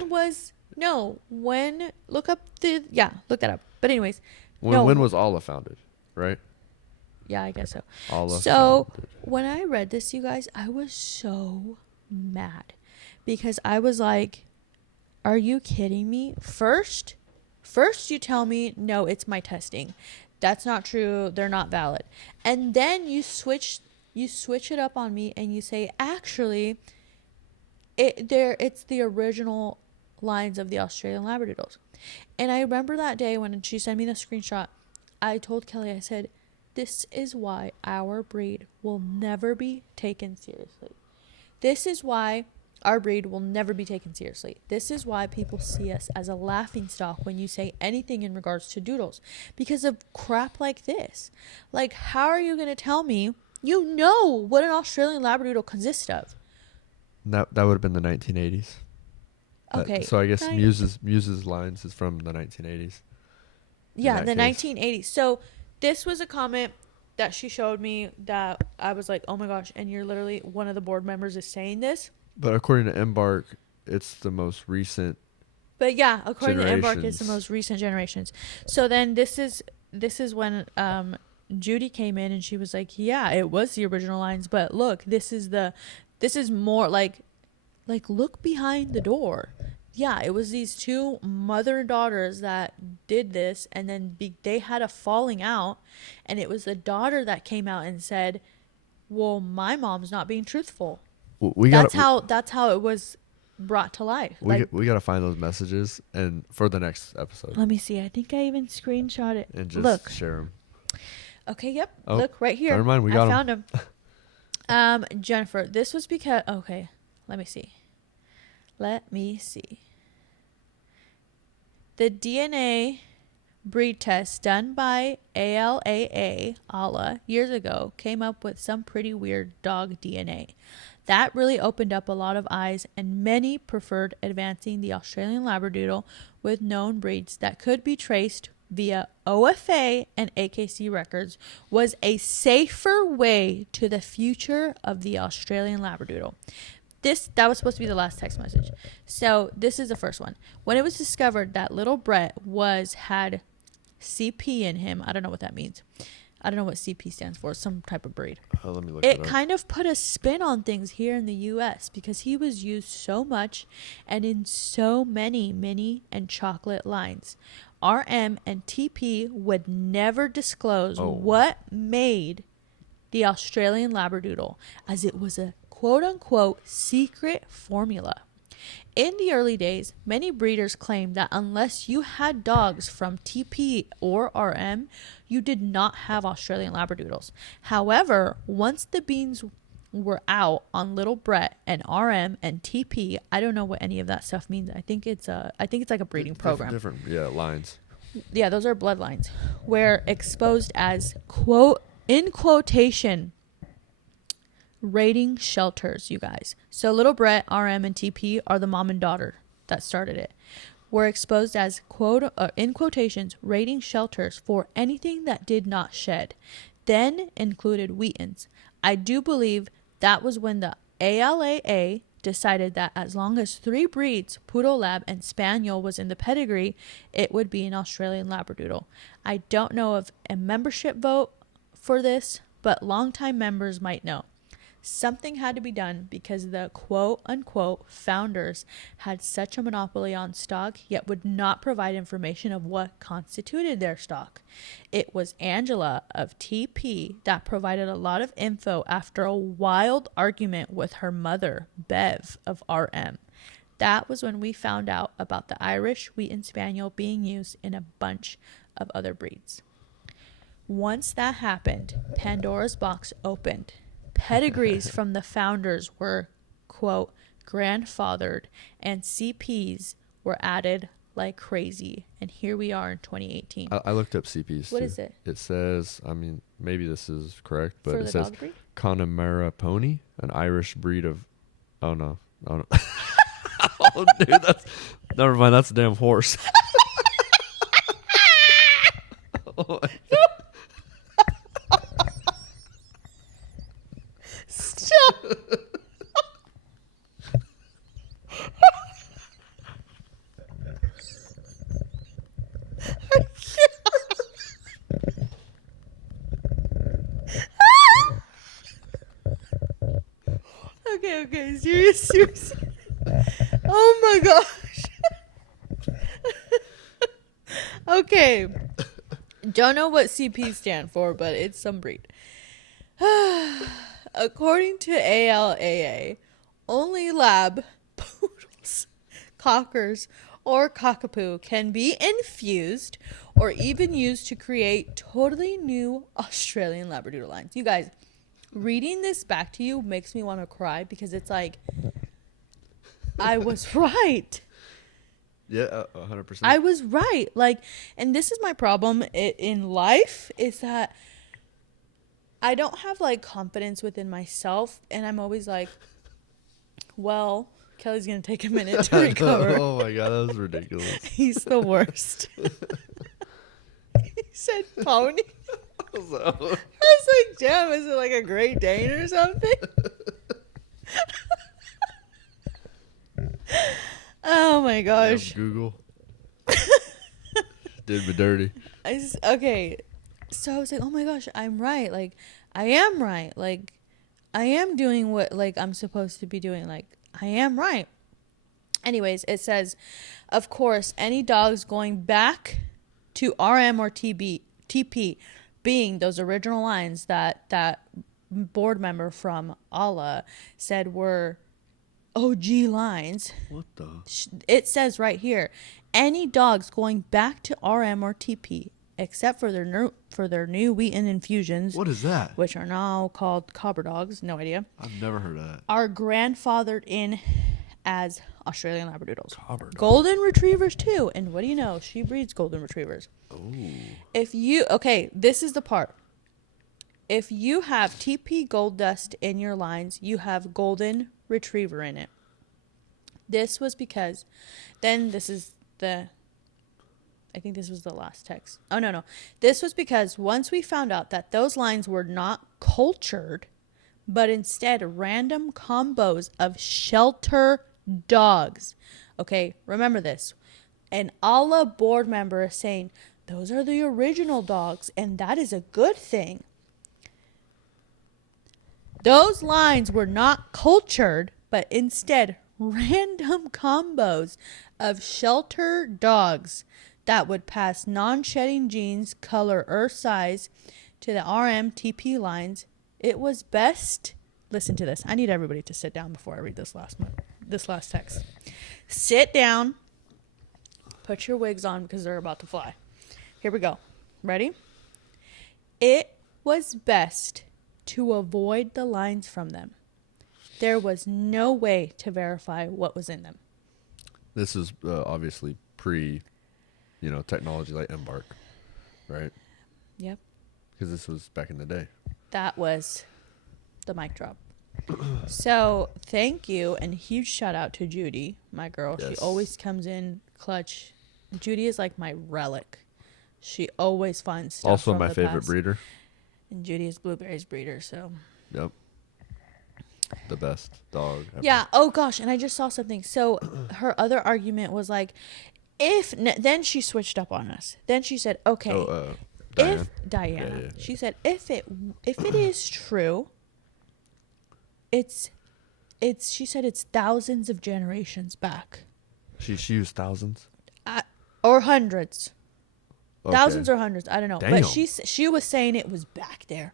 that up. But anyways. When was Allah founded, right? Yeah, I guess so. Allah So founded. when I read this, you guys, I was so mad. Because I was like, are you kidding me? First you tell me, no, it's my testing. That's not true. They're not valid. And then you switch it up on me and you say, actually, it's the original lines of the Australian Labradoodles. And I remember that day when she sent me the screenshot, I told Kelly, I said, this is why our breed will never be taken seriously. This is why our breed will never be taken seriously. This is why people see us as a laughingstock when you say anything in regards to doodles. Because of crap like this. Like, how are you going to tell me you know what an Australian Labradoodle consists of? That would have been the 1980s. Okay. So I guess Muse's lines is from the 1980s. Yeah, the case. 1980s. So this was a comment that she showed me that I was like, oh my gosh, and you're literally one of the board members is saying this. But according to Embark, it's the most recent. But yeah, according to Embark, it's the most recent generations. So then this is when Judy came in and she was like, yeah, it was the original lines, but look, this is more like look behind the door. Yeah, it was these two mother and daughters that did this, and then they had a falling out, and it was the daughter that came out and said, "Well, my mom's not being truthful." We got That's how it was brought to life. Like, we got to find those messages and for the next episode let me see. I think I even screenshot it. and just Look. share them. Okay, yep. Oh, Look right here. never mind, we got 'em. Found him. Jennifer, this was because okay, let me see. The DNA breed test done by ALA years ago came up with some pretty weird dog DNA. That really opened up a lot of eyes, and many preferred advancing the Australian Labradoodle with known breeds that could be traced via OFA and AKC records was a safer way to the future of the Australian Labradoodle. That was supposed to be the last text message. So this is the first one. When it was discovered that little Brett had CP in him, I don't know what that means. I don't know what CP stands for. Some type of breed. Let me look It up. kind of put a spin on things here in the U.S. because he was used so much and in so many mini and chocolate lines. RM and TP would never disclose what made the Australian Labradoodle, as it was a quote-unquote secret formula. In the early days, many breeders claimed that unless you had dogs from TP or RM, you did not have Australian Labradoodles. However, once the beans were out on little Brett and RM and TP, I don't know what any of that stuff means. I think it's like a breeding program. Different lines. Yeah, those are bloodlines. Were exposed as quote in quotation raiding shelters, you guys. So little Brett, RM, and TP are the mom and daughter that started it. Were exposed as quote in quotations raiding shelters for anything that did not shed. Then included Wheatons. I do believe that was when the ALAA decided that as long as 3 breeds, Poodle, Lab, and Spaniel, was in the pedigree, it would be an Australian Labradoodle. I don't know of a membership vote for this, but longtime members might know. Something had to be done because the quote-unquote founders had such a monopoly on stock, yet would not provide information of what constituted their stock. It was Angela of TP that provided a lot of info after a wild argument with her mother, Bev, of RM. That was when we found out about the Irish Wheaten Spaniel being used in a bunch of other breeds. Once that happened, Pandora's box opened. Pedigrees from the founders were, quote, grandfathered, and CPs were added like crazy. And here we are in 2018. I looked up CPs. What too. is it? It says, I mean, maybe this is correct, but For it the says dog breed? Connemara Pony, an Irish breed of. Oh no! Oh no! Oh, dude, never mind. That's a damn horse. Oh, Stop. Okay, serious. Oh my gosh. Okay. Don't know what CP stand for, but it's some breed. According to ALAA, only lab, poodles, cockers, or cockapoo can be infused or even used to create totally new Australian Labradoodle lines. You guys, reading this back to you makes me want to cry because it's like, I was right. yeah, 100%. I was right. Like, and this is my problem in life is that I don't have like confidence within myself, and I'm always like, well, Kelly's gonna take a minute to recover. Oh my god, that was ridiculous. He's the worst. He said pony. I was like, damn, is it like a Great Dane or something? Oh my gosh. Damn, Google did me dirty. Okay, so I was like, oh my gosh, I'm right. Like, I am right. Like, I am doing what like I'm supposed to be doing. Like, I am right. Anyways, it says, of course, any dogs going back to RM or TP, being those original lines that board member from Allah said were OG lines. What the? It says right here, any dogs going back to RM or TP, except for their new wheaten infusions, What is that? which are now called Cobber dogs, no idea, I've never heard of that. are grandfathered in as Australian Labradoodles. Cobber dog. Golden Retrievers too. And what do you know? She breeds Golden Retrievers. Oh. Okay, this is the part. If you have TP Gold Dust in your lines, you have Golden Retriever in it. This was because, then this is the, I think this was the last text. Oh, no. This was because once we found out that those lines were not cultured, but instead random combos of shelter dogs. Okay, remember this. An Allah board member is saying, those are the original dogs, and that is a good thing. Those lines were not cultured, but instead random combos of shelter dogs that would pass non-shedding genes, color, or size to the RMTP lines. It was best. Listen to this. I need everybody to sit down before I read this last text. Sit down. Put your wigs on because they're about to fly. Here we go. Ready? It was best to avoid the lines from them. There was no way to verify what was in them. This is obviously pre, technology like Embark, right? Yep. Because this was back in the day. That was the mic drop. So thank you and huge shout out to Judy, my girl. Yes. She always comes in clutch. Judy is like my relic. She always finds stuff. Also from my the favorite past. breeder. And Judy is Blueberry's breeder, so. Yep. The best dog ever. Yeah. Oh gosh, and I just saw something. So her other argument was like, then she switched up on us. Then she said, okay, Diane. if Diana, Yeah. she said, if it is true, she said it's thousands of generations back. She used thousands? Or hundreds. Okay. Thousands or hundreds, I don't know. Damn. But she was saying it was back there.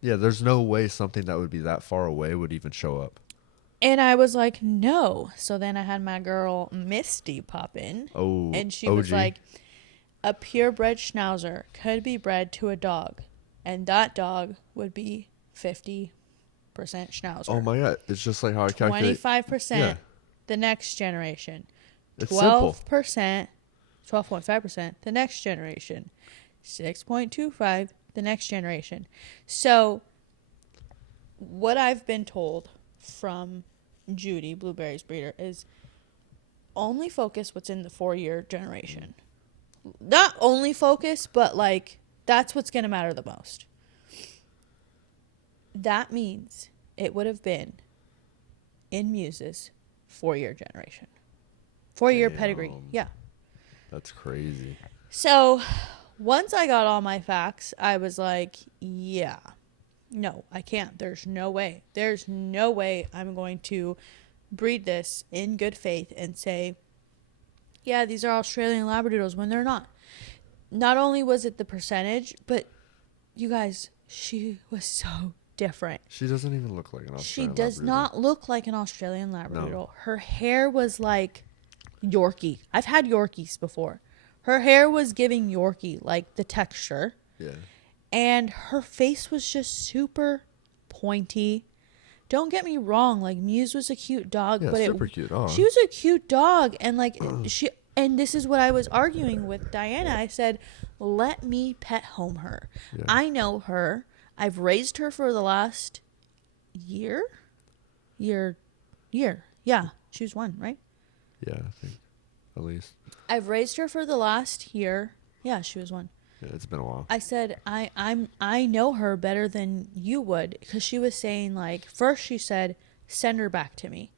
Yeah, there's no way something that would be that far away would even show up. And I was like, no. So then I had my girl Misty pop in. Oh, and she OG. was like, a purebred Schnauzer could be bred to a dog. And that dog would be 50% Schnauzer. Oh my God. It's just like how I calculate. 25% the next generation. It's simple. 12.5% the next generation. 6.25 the next generation. So what I've been told from Judy, Blueberry's breeder, is only focus what's in the 4-year generation. Not only focus, but like that's what's going to matter the most. That means it would have been in Muse's 4-year generation. 4-year pedigree. Yeah. That's crazy. So once I got all my facts, I was like, yeah, no, I can't. There's no way. There's no way I'm going to breed this in good faith and say, yeah, these are Australian Labradoodles when they're not. Not only was it the percentage, but you guys, she was so different. She doesn't even look like an Australian She does Labradoodle. not look like an Australian Labradoodle. No. Her hair was like Yorkie. I've had Yorkies before. Her hair was giving Yorkie, like the texture. Yeah. And her face was just super pointy. Don't get me wrong, like Muse was a cute dog, Yeah, but super cute. Oh. she was a cute dog, and like and this is what I was arguing with Diana. I said, "Let me pet home her. Yeah. I know her. I've raised her for the last year. Yeah, she was 1, right? Yeah, I think at least. I've raised her for the last year. Yeah, she was 1. Yeah, it's been a while. I said, I know her better than you would, because she was saying, like, first she said, send her back to me.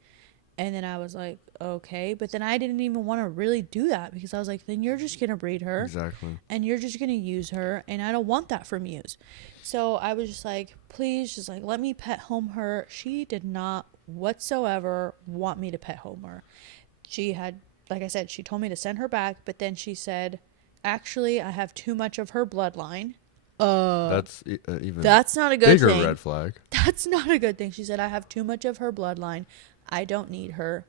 And then I was like, okay. But then I didn't even want to really do that, because I was like, then you're just going to breed her. Exactly. And you're just going to use her. And I don't want that from Muse. So I was just like, please, just like, let me pet home her. She did not whatsoever want me to pet home her. she had, like I said, she told me to send her back, but then she said, actually, I have too much of her bloodline. That's even That's not a good bigger thing. red flag. That's not a good thing. She said, I have too much of her bloodline. I don't need her.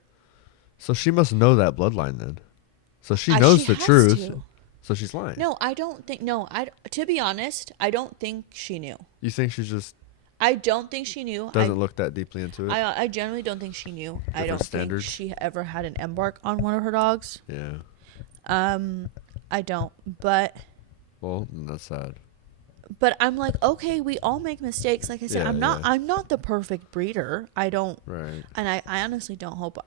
So she must know that bloodline then. So she She knows the has truth. to. So she's lying. No, I don't think. No, to be honest, I don't think she knew. You think she just I don't think she knew. doesn't look that deeply into it? I generally don't think she knew. I don't standards? think she ever had an Embark on one of her dogs. Yeah. I don't. But Well, that's sad. I'm like, okay, we all make mistakes. Like I said, Yeah, I'm not the perfect breeder. I don't. Right. And I honestly don't hope.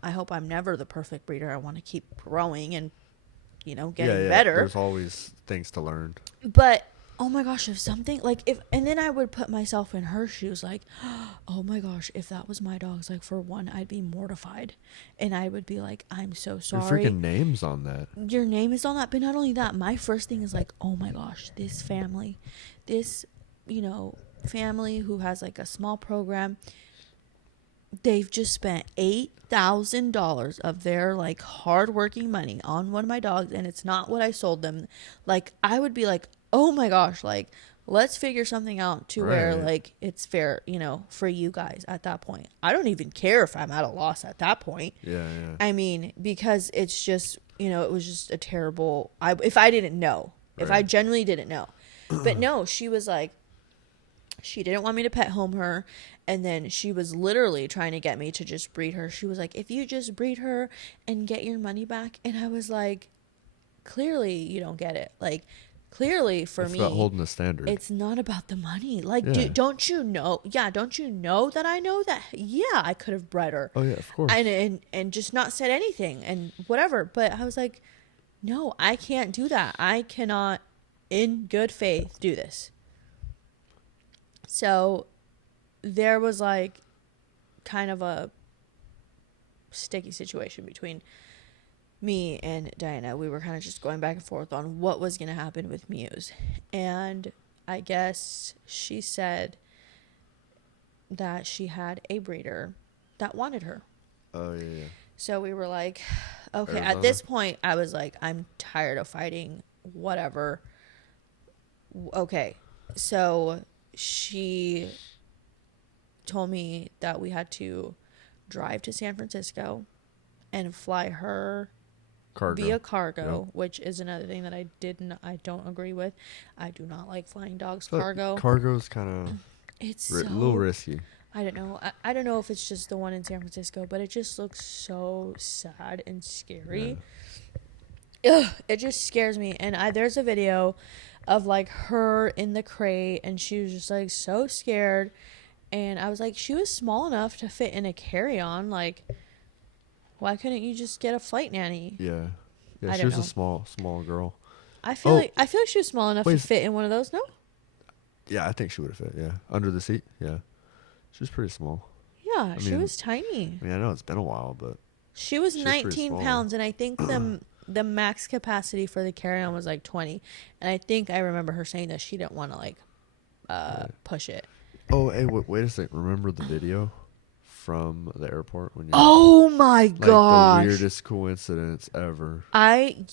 I hope I'm never the perfect breeder. I want to keep growing and, getting better. There's always things to learn. But oh my gosh, if something and then I would put myself in her shoes, like, oh my gosh, if that was my dog's, like, for one, I'd be mortified, and I would be like, I'm so sorry. Your freaking name's on that. Your name is on that, but not only that, my first thing is like, oh my gosh, this family who has like a small program, they've just spent $8,000 of their like hardworking money on one of my dogs, and it's not what I sold them. Like, I would be like, oh my gosh, like, let's figure something out to where like it's fair, for you guys at that point. I don't even care if I'm at a loss at that point. Yeah. I mean, because it's just, it was just a terrible, if I didn't know, if I genuinely didn't know. But no, she was like, she didn't want me to pet home her. And then she was literally trying to get me to just breed her. She was like, if you just breed her and get your money back. And I was like, clearly you don't get it. Like, clearly for me, it's about holding the standard. It's not about the money. Like, don't you know? Yeah, don't you know that I know that? Yeah, I could have bred her. Oh yeah, of course. And just not said anything and whatever. But I was like, no, I can't do that. I cannot, in good faith, do this. So there was like kind of a sticky situation between me and Diana. We were kind of just going back and forth on what was going to happen with Muse. And I guess she said that she had a breeder that wanted her. Oh, yeah. So we were like, okay, Arizona. At this point, I was like, I'm tired of fighting, whatever. Okay, so she told me that we had to drive to San Francisco and fly her via cargo, which is another thing that I don't agree with. I do not like flying dogs cargo. Cargo's kind of it's a little risky. I don't know. I don't know if it's just the one in San Francisco, but it just looks so sad and scary. Ugh, it just scares me. And there's a video of like her in the crate, and she was just like so scared. And I was like, she was small enough to fit in a carry-on. Like, why couldn't you just get a flight nanny? Yeah, she was a small girl. I feel like she was small enough to fit in one of those. No. Yeah, I think she would have fit. Yeah, under the seat. Yeah, she was pretty small. Yeah, she was tiny. I mean, I know it's been a while, but she was 19 pounds, and I think the max capacity for the carry-on was like 20. And I think I remember her saying that she didn't want to like push it. Oh, hey, wait a second. Remember the video from the airport when you? Oh my gosh! The weirdest coincidence ever.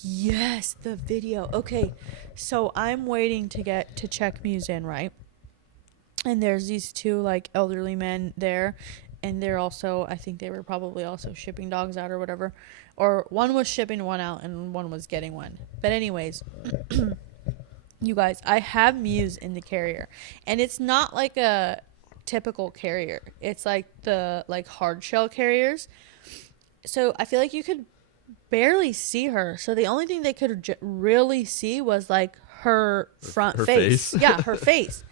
Yes, the video. Okay, so I'm waiting to get to check Muse in, right? And there's these two like elderly men there, and they're also, I think they were probably also shipping dogs out or whatever, or one was shipping one out and one was getting one. But anyways. You guys, I have Muse in the carrier, and it's not like a typical carrier. It's like the hard shell carriers. So I feel like you could barely see her. So the only thing they could really see was like her front face. Yeah, her face.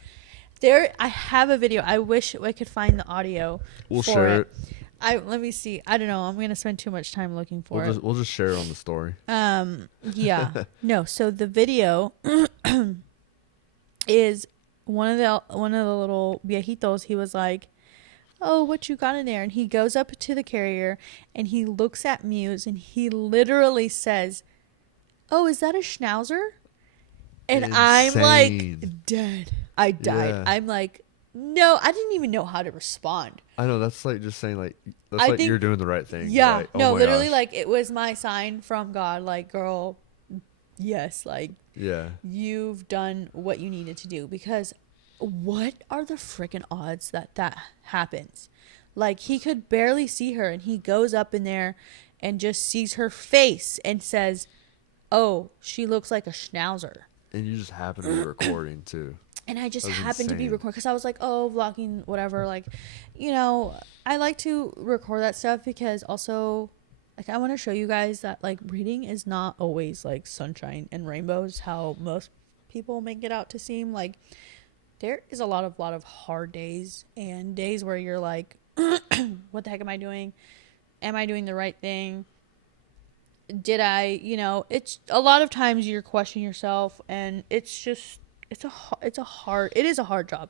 There, I have a video. I wish I could find the audio. We'll share it. Let me see. I don't know. I'm gonna spend too much time looking for it. We'll just share it on the story. Yeah. No. So the video is one of the little viejitos. He was like, "Oh, what you got in there?" And he goes up to the carrier and he looks at Muse and he literally says, "Oh, is that a Schnauzer?" And insane. I'm like dead. I died. Yeah. I'm like, No, I didn't even know how to respond. I know that's like just saying like that's I like think, you're doing the right thing. yeah, Like, oh no, my literally, gosh. like, it was my sign from God, like, girl, yes, like, Yeah. you've done what you needed to do. Because what are the freaking odds that that happens? Like, he could barely see her, and he goes up in there and just sees her face and says, oh, she looks like a schnauzer. And you just happen to be recording too. And I just That was happened to be insane. recording because I was like, oh, vlogging, whatever. Like, you know, I like to record that stuff because also, like, I want to show you guys that, like, reading is not always, like, sunshine and rainbows, how most people make it out to seem. Like, there is a lot of hard days and days where you're like, what the heck am I doing? Am I doing the right thing? Did I, you know, it's a lot of times you're questioning yourself, and it's just, it is a hard job.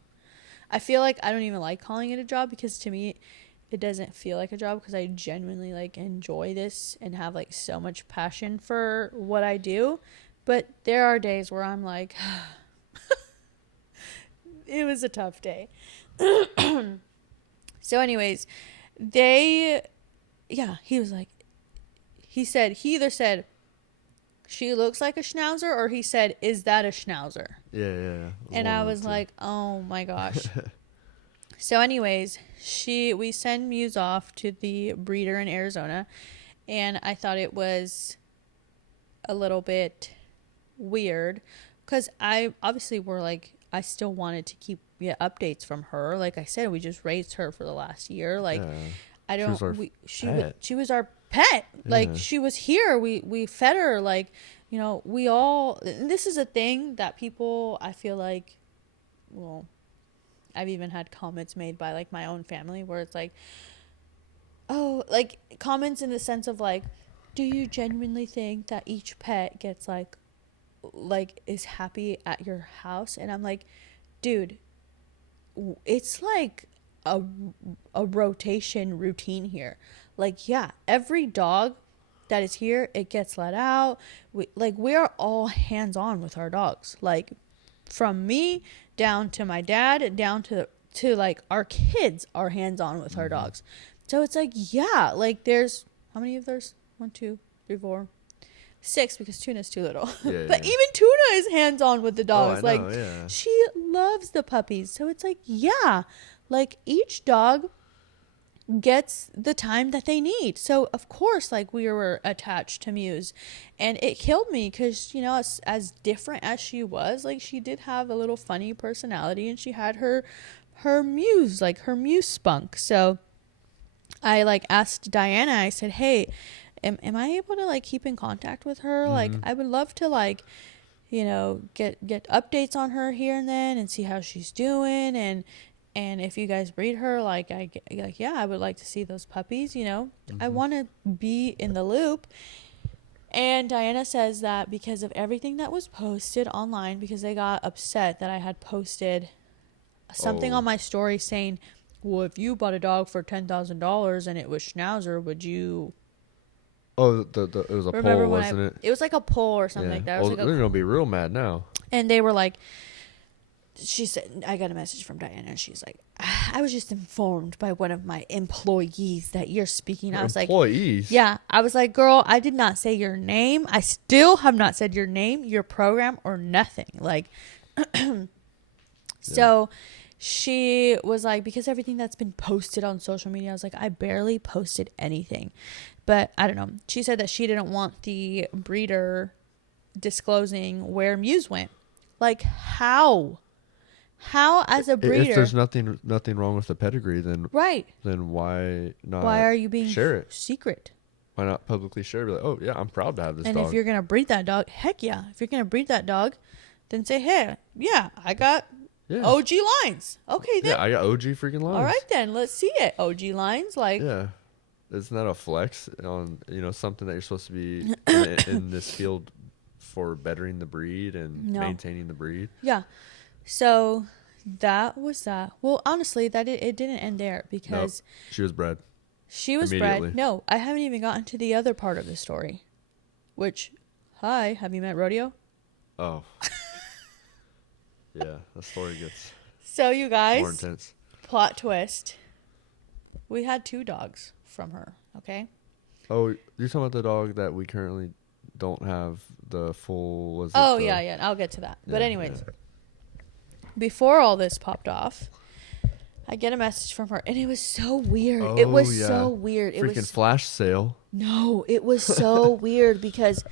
I feel like I don't even like calling it a job because to me it doesn't feel like a job because I genuinely like enjoy this and have like so much passion for what I do. But there are days where I'm like, it was a tough day. So anyways, they, yeah, he was like, he either said she looks like a schnauzer, or he said, is that a schnauzer? Yeah, yeah, yeah. And One I of the was two. like, oh my gosh. So anyways, we send Muse off to the breeder in Arizona, and I thought it was a little bit weird because I obviously were like, I still wanted to keep updates from her. Like I said, we just raised her for the last year. Like, Yeah. I She was don't, our pet. she was our pet. Like, Yeah. she was here. We fed her. Like, you know, we all, and this is a thing that people, I feel like, well, I've even had comments made by like my own family where it's like, oh, like comments in the sense of like, do you genuinely think that each pet gets like is happy at your house? And I'm like, dude, it's like a rotation routine here. Like, yeah, every dog that is here, it gets let out. We are all hands on with our dogs. Like, from me down to my dad, down to like our kids are hands on with our Mm-hmm. dogs. So it's like, yeah, like there's how many of there's 1, 2, 3, 4, 6 because Tuna's too little. Yeah, But yeah. even Tuna is hands on with the Oh, I dogs. Like, know. Yeah. she loves the puppies. So it's like, yeah, like each dog gets the time that they need. So of course, like, we were attached to Muse, and it killed me because, you know, as different as she was, like, she did have a little funny personality, and she had her Muse, like her Muse spunk. So I like asked Diana, I said, hey, am I able to like keep in contact with her? Like, Mm-hmm. I would love to, like, you know, get updates on her here and then and see how she's doing. And if you guys breed her, like, like, yeah, I would like to see those puppies, you know. I Mm-hmm. want to be in the loop. And Diana says that because of everything that was posted online, because they got upset that I had posted something Oh. on my story saying, well, if you bought a dog for $10,000 and it was Schnauzer, would you Oh, the it was a remember poll, when I, wasn't it? it was like a poll or something Yeah. like that. It was Oh, like they're a, gonna be real mad now. and they were like, she said, I got a message from Diana, and she's like, I was just informed by one of my employees that you're speaking. I was like, Employees. yeah. I was like, girl, I did not say your name. I still have not said your name, your program, or nothing. Like, so she was like, because everything that's been posted on social media, I was like, I barely posted anything. But I don't know. She said that she didn't want the breeder disclosing where Muse went. Like, how? How, as a breeder, If there's nothing wrong with the pedigree, right? then why not Why are you being share it? secret? Why not publicly share? Be like, oh yeah, I'm proud to have this And dog. if you're gonna breed that dog, heck yeah. If you're gonna breed that dog, then say, hey, yeah, I got Yeah. OG lines. Okay then. Yeah, I got OG freaking lines. All right then, let's see it. OG lines, like, Yeah. Isn't that a flex on, something that you're supposed to be in this field for bettering the breed and No. maintaining the breed? yeah. So that was that. Well, honestly, that it didn't end there because She was bred. she was Immediately. bred. No, I haven't even gotten to the other part of the story. Which, hi, have you met Rodeo? Oh. Yeah, the story gets So you More guys, intense. plot twist. We had 2 dogs from her, okay? Oh, you're talking about the dog that we currently don't have the full. Was it? Oh, the, yeah, I'll get to that. But Yeah, anyways, yeah. before all this popped off, I get a message from her, and it was so weird. It Oh was yeah. so weird. It Freaking was flash sale. no, it was so weird because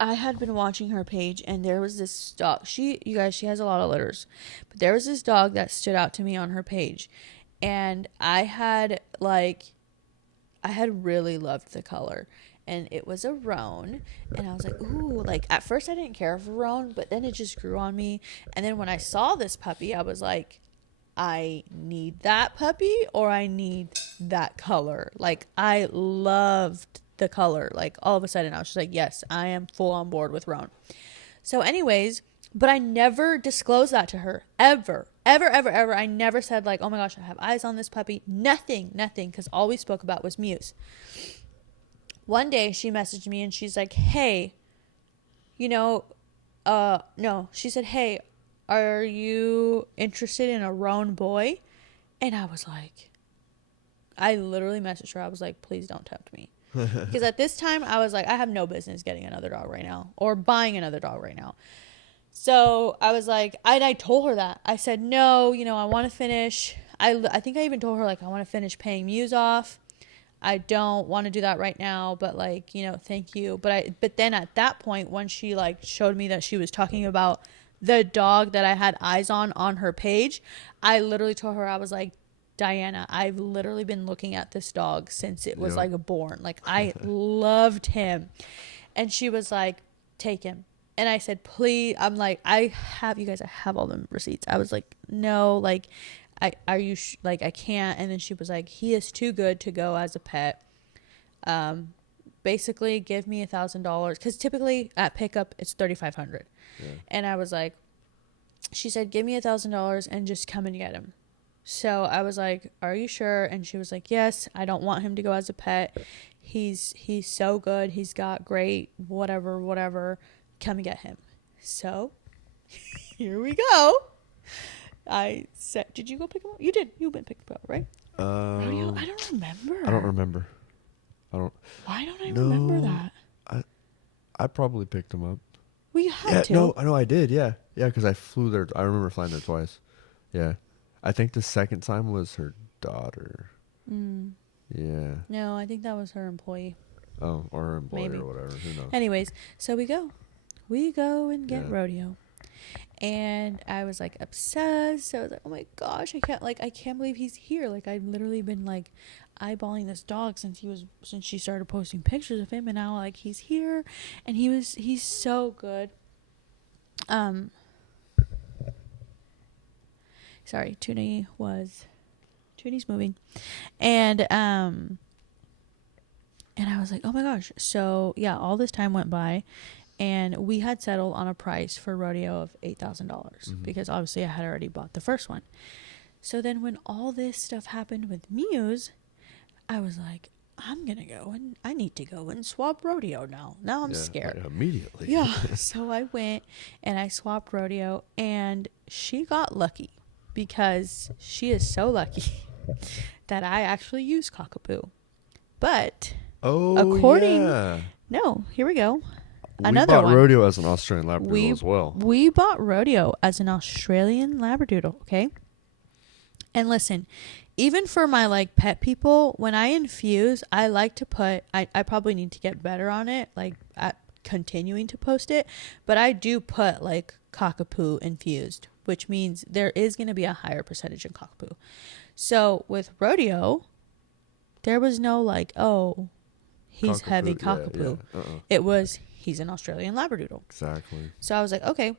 I had been watching her page, and there was this dog. You guys, she has a lot of litters, but there was this dog that stood out to me on her page, and I had really loved the color, and it was a roan, and I was like, ooh, like at first I didn't care for roan, but then it just grew on me, and then when I saw this puppy, I was like, I need that puppy or I need that color. Like I loved the color. Like all of a sudden I was just like, yes, I am full on board with roan. So anyways, but I never disclosed that to her ever. Ever. I never said like, oh my gosh, I have eyes on this puppy. Nothing. Because all we spoke about was Muse. One day she messaged me and she's like, hey, no, she said, hey, are you interested in a roan boy? And I was like, I literally messaged her. I was like, please don't tempt me. Because at this time, I was like, I have no business getting another dog right now or buying another dog right now. So I was like, I told her that. I said, no, I want to finish. I think I even told her, like, I want to finish paying Muse off. I don't want to do that right now, but like, thank you. But then at that point, when she like showed me that she was talking about the dog that I had eyes on her page, I literally told her, I was like, Diana, I've literally been looking at this dog since it was like born. Like I loved him. And she was like, take him. And I said, please. I'm like, I have all the receipts. I was like, no, like, I can't. And then she was like, he is too good to go as a pet. Basically give me $1,000. Cause typically at pickup it's $3,500. Yeah. And I was like, she said, give me $1,000 and just come and get him. So I was like, are you sure? And she was like, yes, I don't want him to go as a pet. He's so good. He's got great, whatever. Come and get him. So here we go. I said, did you go pick him up? You did. You went pick him up, right? Rodeo? I don't remember. Why don't I remember that? I probably picked him up. Well, you had to. No, I know I did. Yeah, because I flew there. I remember flying there twice. Yeah, I think the second time was her daughter. Yeah. No, I think that was her employee. Oh, or her employer. Maybe. Or whatever. Who knows? Anyways, so we go and get Rodeo. And I was like obsessed. So I was like, oh my gosh, I can't believe he's here. Like I've literally been like eyeballing this dog since she started posting pictures of him, and now like he's here, and he's so good. Sorry, Toonie's moving. And I was like, oh my gosh. So yeah, all this time went by. And we had settled on a price for Rodeo of $8,000 because obviously I had already bought the first one. So then when all this stuff happened with Muse, I was like, I'm going to go and I need to go and swap Rodeo now. Now I'm scared. Like immediately. Yeah. So I went and I swapped Rodeo, and she got lucky because she is so lucky that I actually use Cockapoo. But no, here we go. Another one. We bought one. Rodeo as an Australian Labradoodle as well. We bought Rodeo as an Australian Labradoodle, okay? And listen, even for my like pet people, when I infuse, I like to put, I probably need to get better on it, like at continuing to post it, but I do put like Cockapoo infused, which means there is going to be a higher percentage in Cockapoo. So with Rodeo, there was no like, oh, he's Cockapoo, heavy Cockapoo. Yeah. It was, he's an Australian Labradoodle. Exactly. So I was like, okay,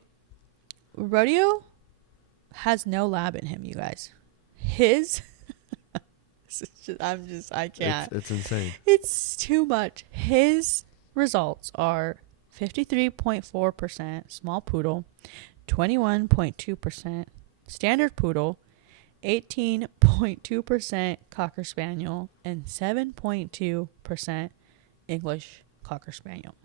Rodeo has no lab in him, you guys. His, I can't. It's insane. It's too much. His results are 53.4% small poodle, 21.2% standard poodle, 18.2% cocker spaniel, and 7.2% English cocker spaniel.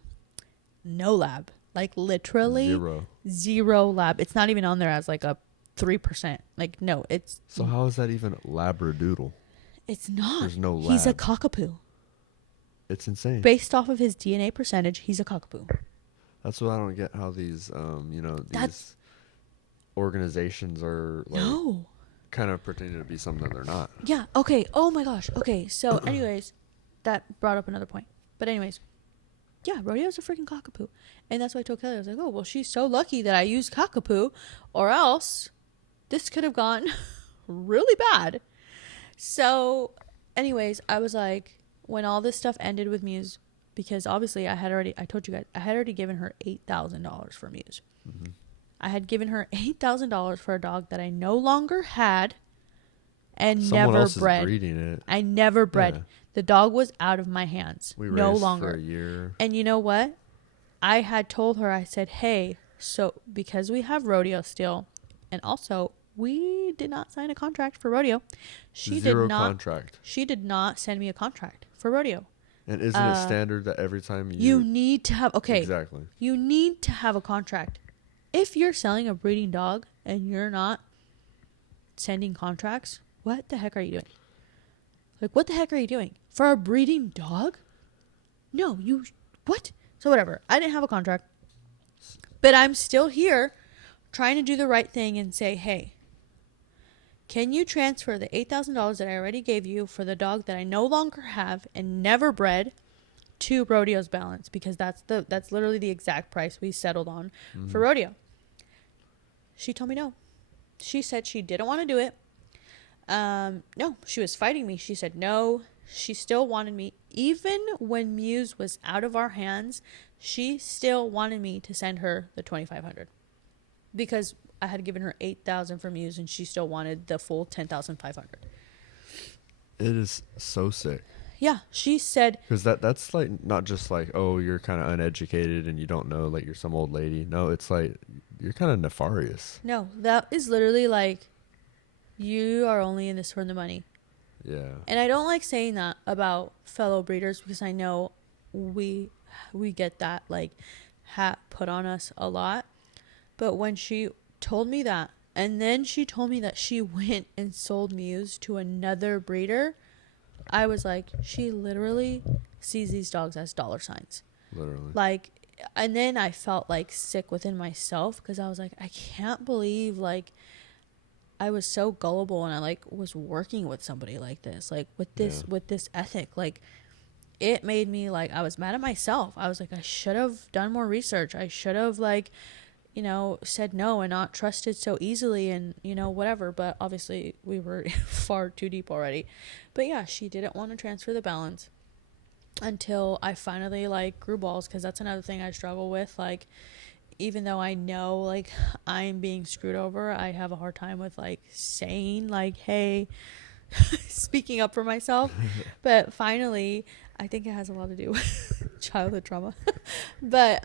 No lab. Like literally zero lab. It's not even on there as like a 3%. Like, no, So how is that even labradoodle? it's not. There's no He's a lab. cockapoo. It's insane. Based off of his DNA percentage, he's a cockapoo. That's what I don't get, how these That's these organizations are like no. kind of pretending to be something that they're not. Yeah. Okay. Oh my gosh. Okay. So, anyways, that brought up another point. But anyways, yeah, Rodeo's a freaking cockapoo, and that's why I told Kelly, I was like, oh well, she's so lucky that I used cockapoo, or else this could have gone really bad. So, anyways, I was like, when all this stuff ended with Muse, because obviously I told you guys, I had already given her $8,000 for Muse. Mm-hmm. I had given her $8,000 for a dog that I no longer had and Someone never else bred. is breeding it. I never bred. Yeah. The dog was out of my hands. We no raised longer. for a year. And you know what? I had told her, I said, hey, so because we have Rodeo still, and also we did not sign a contract for Rodeo. Zero contract. She did not send me a contract for Rodeo. And isn't it standard that every time you need to have, okay. Exactly. You need to have a contract. If you're selling a breeding dog and you're not sending contracts, what the heck are you doing? Like, what the heck are you doing? For a breeding dog? No, what? So whatever. I didn't have a contract. But I'm still here trying to do the right thing and say, hey, can you transfer the $8,000 that I already gave you for the dog that I no longer have and never bred to Rodeo's balance? Because that's literally the exact price we settled on for Rodeo. She told me no. She said she didn't want to do it. No, she was fighting me. She said no. She still wanted me. Even when Muse was out of our hands, she still wanted me to send her the $2,500 because I had given her $8,000 for Muse and she still wanted the full $10,500. It is so sick. Yeah, she said, because that's like not just like, oh, you're kind of uneducated and you don't know, like you're some old lady. No, it's like you're kind of nefarious. No, that is literally like, you are only in this for the money. Yeah. And I don't like saying that about fellow breeders because I know we get that like hat put on us a lot. But when she told me that, and then she told me that she went and sold Muse to another breeder, I was like, she literally sees these dogs as dollar signs. Literally. Like, and then I felt like sick within myself because I was like, I can't believe like I was so gullible and I like was working with somebody like this, like with this ethic. Like, it made me like, I was mad at myself. I was like, I should have done more research. I should have like, said no and not trusted so easily and, whatever. But obviously we were far too deep already. But yeah, she didn't want to transfer the balance until I finally like grew balls. Cause that's another thing I struggle with. Like, even though I know like I'm being screwed over, I have a hard time with like saying like, hey, speaking up for myself. But finally, I think it has a lot to do with childhood trauma. But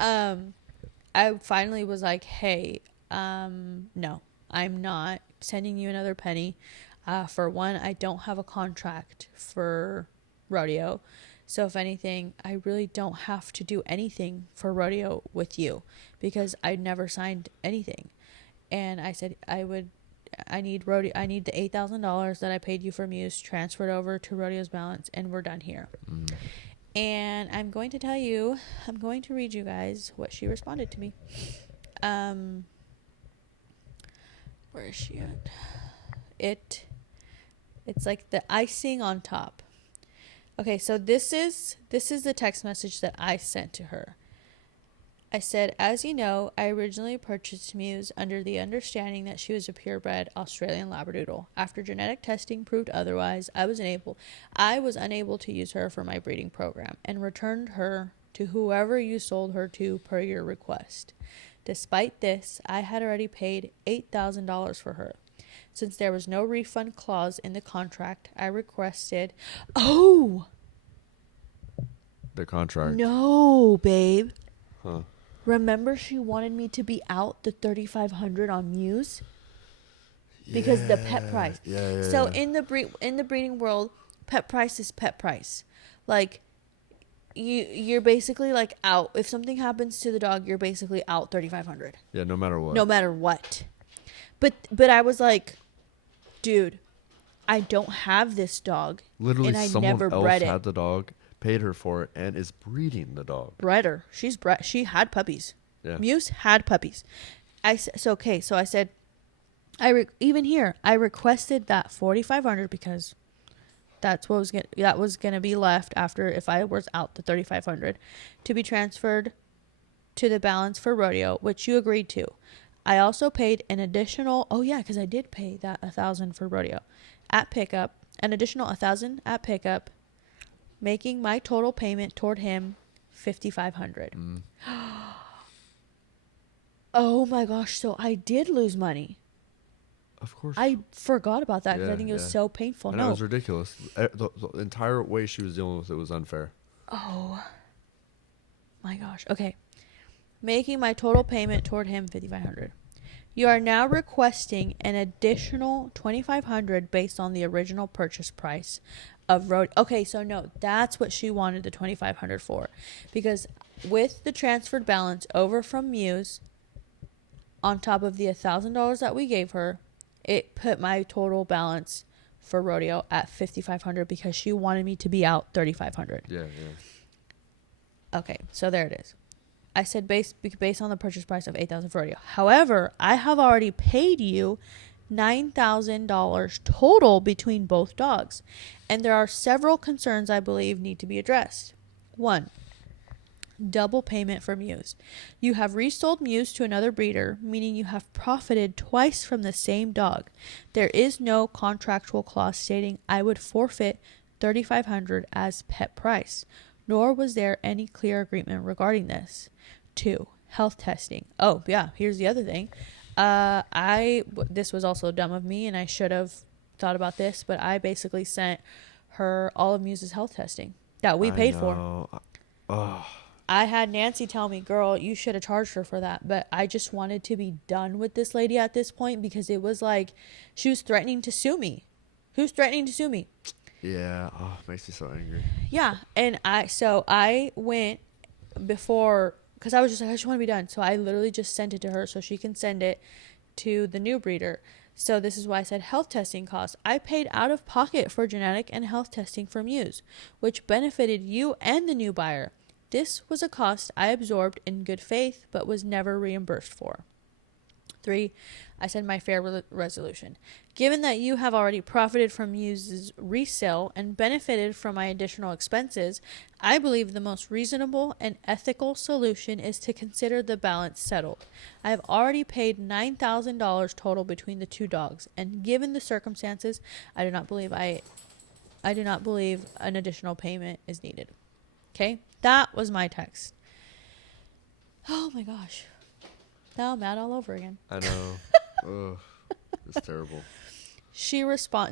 I finally was like, hey, no, I'm not sending you another penny. For one, I don't have a contract for Rodeo. So if anything, I really don't have to do anything for Rodeo with you because I never signed anything. And I said I need the $8,000 that I paid you for Muse transferred over to Rodeo's balance and we're done here. And I'm going to read you guys what she responded to me. Where is she at? It's like the icing on top. Okay, so this is the text message that I sent to her. I said, as you know, I originally purchased Muse under the understanding that she was a purebred Australian Labradoodle. After genetic testing proved otherwise, I was unable to use her for my breeding program and returned her to whoever you sold her to per your request. Despite this, I had already paid $8,000 for her. Since there was no refund clause in the contract, I requested... Oh! The contract. No, babe. Huh. Remember she wanted me to be out the $3,500 on Muse? Because the pet price. Yeah. So in the breeding world, pet price is pet price. Like, you're basically like out. If something happens to the dog, you're basically out $3,500. Yeah, no matter what. No matter what. But I was like, dude, I don't have this dog, Literally, and I someone never else bred it. had the dog, paid her for it, and is breeding the dog. Bred her. She had puppies. Yeah. Muse had puppies. So I said, even here, I requested that 4,500 because that was gonna be left after if I was out the 3,500 to be transferred to the balance for rodeo, which you agreed to. I also paid an additional. Oh yeah, because I did pay that 1,000 for rodeo at pickup. An additional 1,000 at pickup, making my total payment toward him 5,500. Oh my gosh! So I did lose money. Of course. I forgot about that because Yeah, I think it was yeah. so painful. And No. it was ridiculous. The entire way she was dealing with it was unfair. Oh my gosh. Okay. Making my total payment toward him 5,500. You are now requesting an additional 2,500 based on the original purchase price of road. Okay, so no, that's what she wanted the 2,500 for, because with the transferred balance over from Muse, on top of the $1,000 that we gave her, it put my total balance for rodeo at 5,500 because she wanted me to be out 3,500. Yeah. Okay, so there it is. I said based on the purchase price of $8,000 for rodeo. However, I have already paid you $9,000 total between both dogs, and there are several concerns I believe need to be addressed. 1. Double payment for Muse. You have resold Muse to another breeder, meaning you have profited twice from the same dog. There is no contractual clause stating I would forfeit $3,500 as pet price, nor was there any clear agreement regarding this. 2. Health testing. Oh, yeah, here's the other thing. This was also dumb of me, and I should have thought about this, but I basically sent her all of Muse's health testing that we paid for. Oh. I had Nancy tell me, girl, you should have charged her for that. But I just wanted to be done with this lady at this point because it was like she was threatening to sue me. Who's threatening to sue me? Yeah. Oh, it makes me so angry. Yeah. And I went before, because I was just like, I just want to be done. So I literally just sent it to her so she can send it to the new breeder. So this is why I said health testing costs. I paid out of pocket for genetic and health testing for Muse, which benefited you and the new buyer. This was a cost I absorbed in good faith, but was never reimbursed for. 3. I said my fair resolution. Given that you have already profited from Muse's resale and benefited from my additional expenses, I believe the most reasonable and ethical solution is to consider the balance settled. I have already paid $9,000 total between the two dogs, and given the circumstances, I do not believe an additional payment is needed. Okay? That was my text. Oh my gosh. Now I'm mad all over again. I know. Ugh. It's terrible.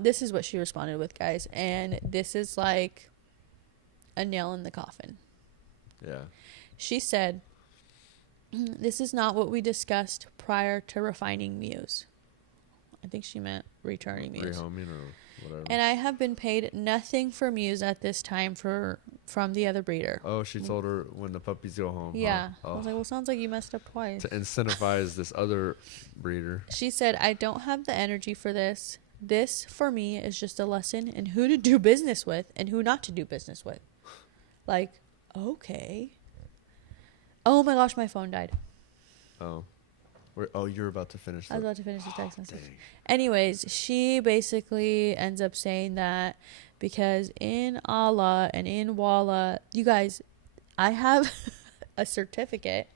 This is what she responded with, guys. And this is like a nail in the coffin. Yeah. She said, this is not what we discussed prior to refining Muse. I think she meant returning Muse. Rehoming or whatever. And I have been paid nothing for Muse at this time from the other breeder. Oh, she told her when the puppies go home. Yeah. Huh? Oh. I was like, well, sounds like you messed up twice. To incentivize this other breeder. She said, I don't have the energy for this. This, for me, is just a lesson in who to do business with and who not to do business with. Like, okay. Oh my gosh, my phone died. Oh. You're about to finish. I was about to finish the text message. Dang. Anyways, she basically ends up saying that because in Allah and in Walla, you guys, I have a certificate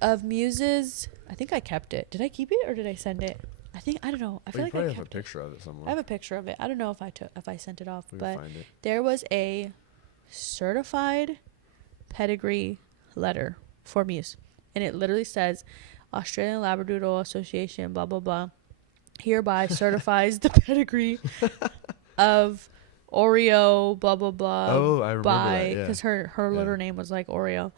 of Muse's. I think I kept it. Did I keep it or did I send it? I don't know. I feel like I probably kept have a picture of it somewhere. I have a picture of it. I don't know if I sent it off, We but can find it. there was a certified pedigree letter for Muse. And it literally says, Australian Labradoodle Association, blah, blah, blah, hereby certifies the pedigree of Oreo, blah, blah, blah. Oh, I remember that, yeah. Because her litter name was like Oreo.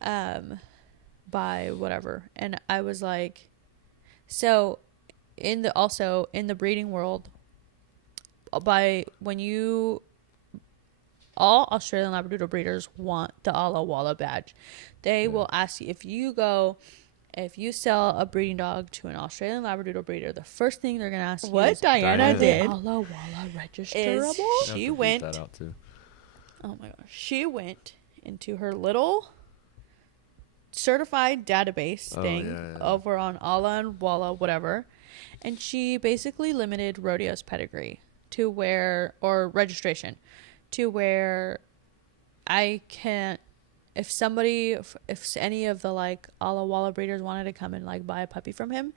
By whatever. And I was like, so in the breeding world, all Australian Labradoodle breeders want the Ala Walla badge. They will ask you if you go if you sell a breeding dog to an Australian Labradoodle breeder, the first thing they're gonna ask you What is, Diana did. Walla Walla Is registerable? Have She to beep went. that out too. Oh my gosh. She went into her little certified database thing over on Alla and Walla, whatever. And she basically limited Rodeo's pedigree to where, or registration, to where I can't, if any of the like Alla Walla breeders wanted to come and like buy a puppy from him,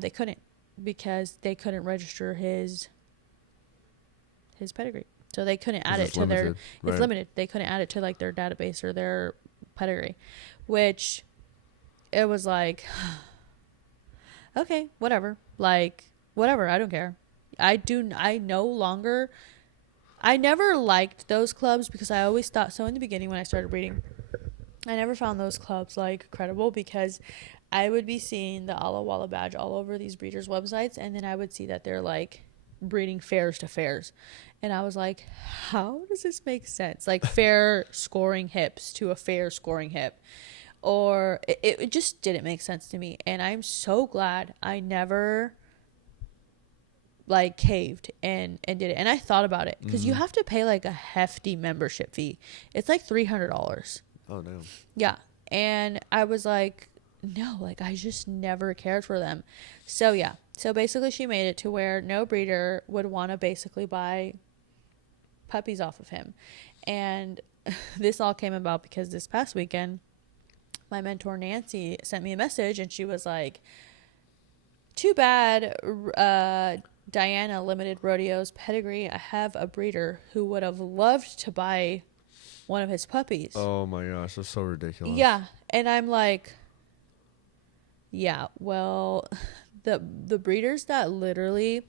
they couldn't, because they couldn't register his pedigree. So they couldn't add it to their, it's limited. They couldn't add it to like their database or their pedigree, which it was like, okay, whatever. Like, whatever. I don't care. I never liked those clubs because I always thought, so in the beginning when I started breeding, I never found those clubs like credible, because I would be seeing the Alla Walla badge all over these breeders' websites, and then I would see that they're like breeding fairs to fairs. And I was like, how does this make sense? Like fair scoring hips to a fair scoring hip. Or it just didn't make sense to me. And I'm so glad I never like caved and did it. And I thought about it, because you have to pay like a hefty membership fee. It's like $300. Oh, damn. Yeah. And I was like, no, like I just never cared for them. So yeah. So basically she made it to where no breeder would want to basically buy puppies off of him. And this all came about because this past weekend, my mentor Nancy sent me a message, and she was like, too bad Diana limited Rodeo's pedigree. I have a breeder who would have loved to buy one of his puppies. Oh my gosh, that's so ridiculous. Yeah. And I'm like, yeah, well, the breeders that literally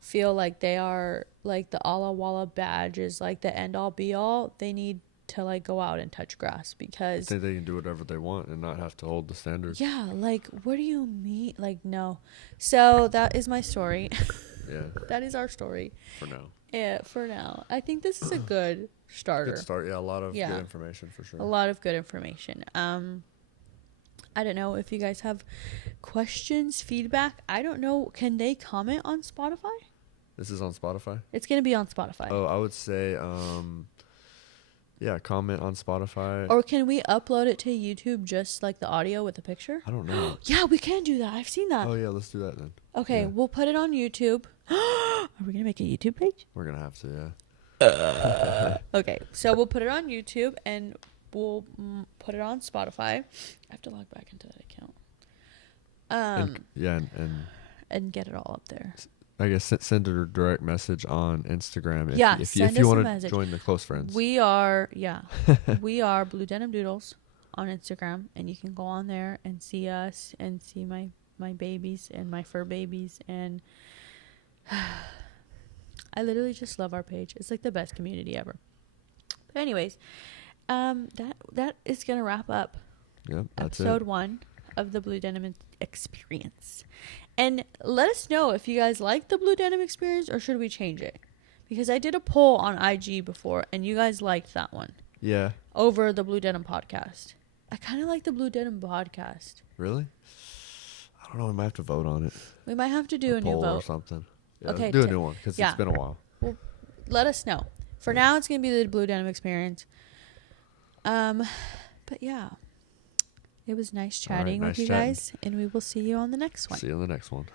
feel like they are like the Alla Walla badge is like the end all be all, they need to like go out and touch grass, because I think they can do whatever they want and not have to hold the standards. Yeah, like what do you mean? Like, no. So that is my story. Yeah. That is our story. For now. Yeah, for now. I think this is a good starter. Good start. Yeah, a lot of good information for sure. A lot of good information. I don't know if you guys have questions, feedback. I don't know. Can they comment on Spotify? This is on Spotify? It's going to be on Spotify. Oh, I would say, yeah, comment on Spotify. Or can we upload it to YouTube, just like the audio with the picture? I don't know. Yeah, we can do that. I've seen that. Oh, yeah, let's do that then. Okay, yeah. We'll put it on YouTube. Are we going to make a YouTube page? We're going to have to, yeah. Okay, so we'll put it on YouTube, and we'll put it on Spotify. I have to log back into that account. And get it all up there. I guess send a direct message on Instagram if you want to join the close friends. We are we are Blue Denim Doodles on Instagram, and you can go on there and see us and see my babies and my fur babies, and I literally just love our page. It's like the best community ever. But anyways, that is gonna wrap up episode 1 of the Blue Denim Experience. And let us know if you guys like the Blue Denim Experience, or should we change it? Because I did a poll on IG before, and you guys liked that one. Yeah. Over the Blue Denim podcast. I kind of like the Blue Denim podcast. Really? I don't know. We might have to vote on it. We might have to do a new vote or something. Yeah, okay. Do a new one, because it's been a while. Well, let us know. For now, it's going to be the Blue Denim Experience. But yeah. It was nice chatting with you guys, and we will see you on the next one. See you on the next one.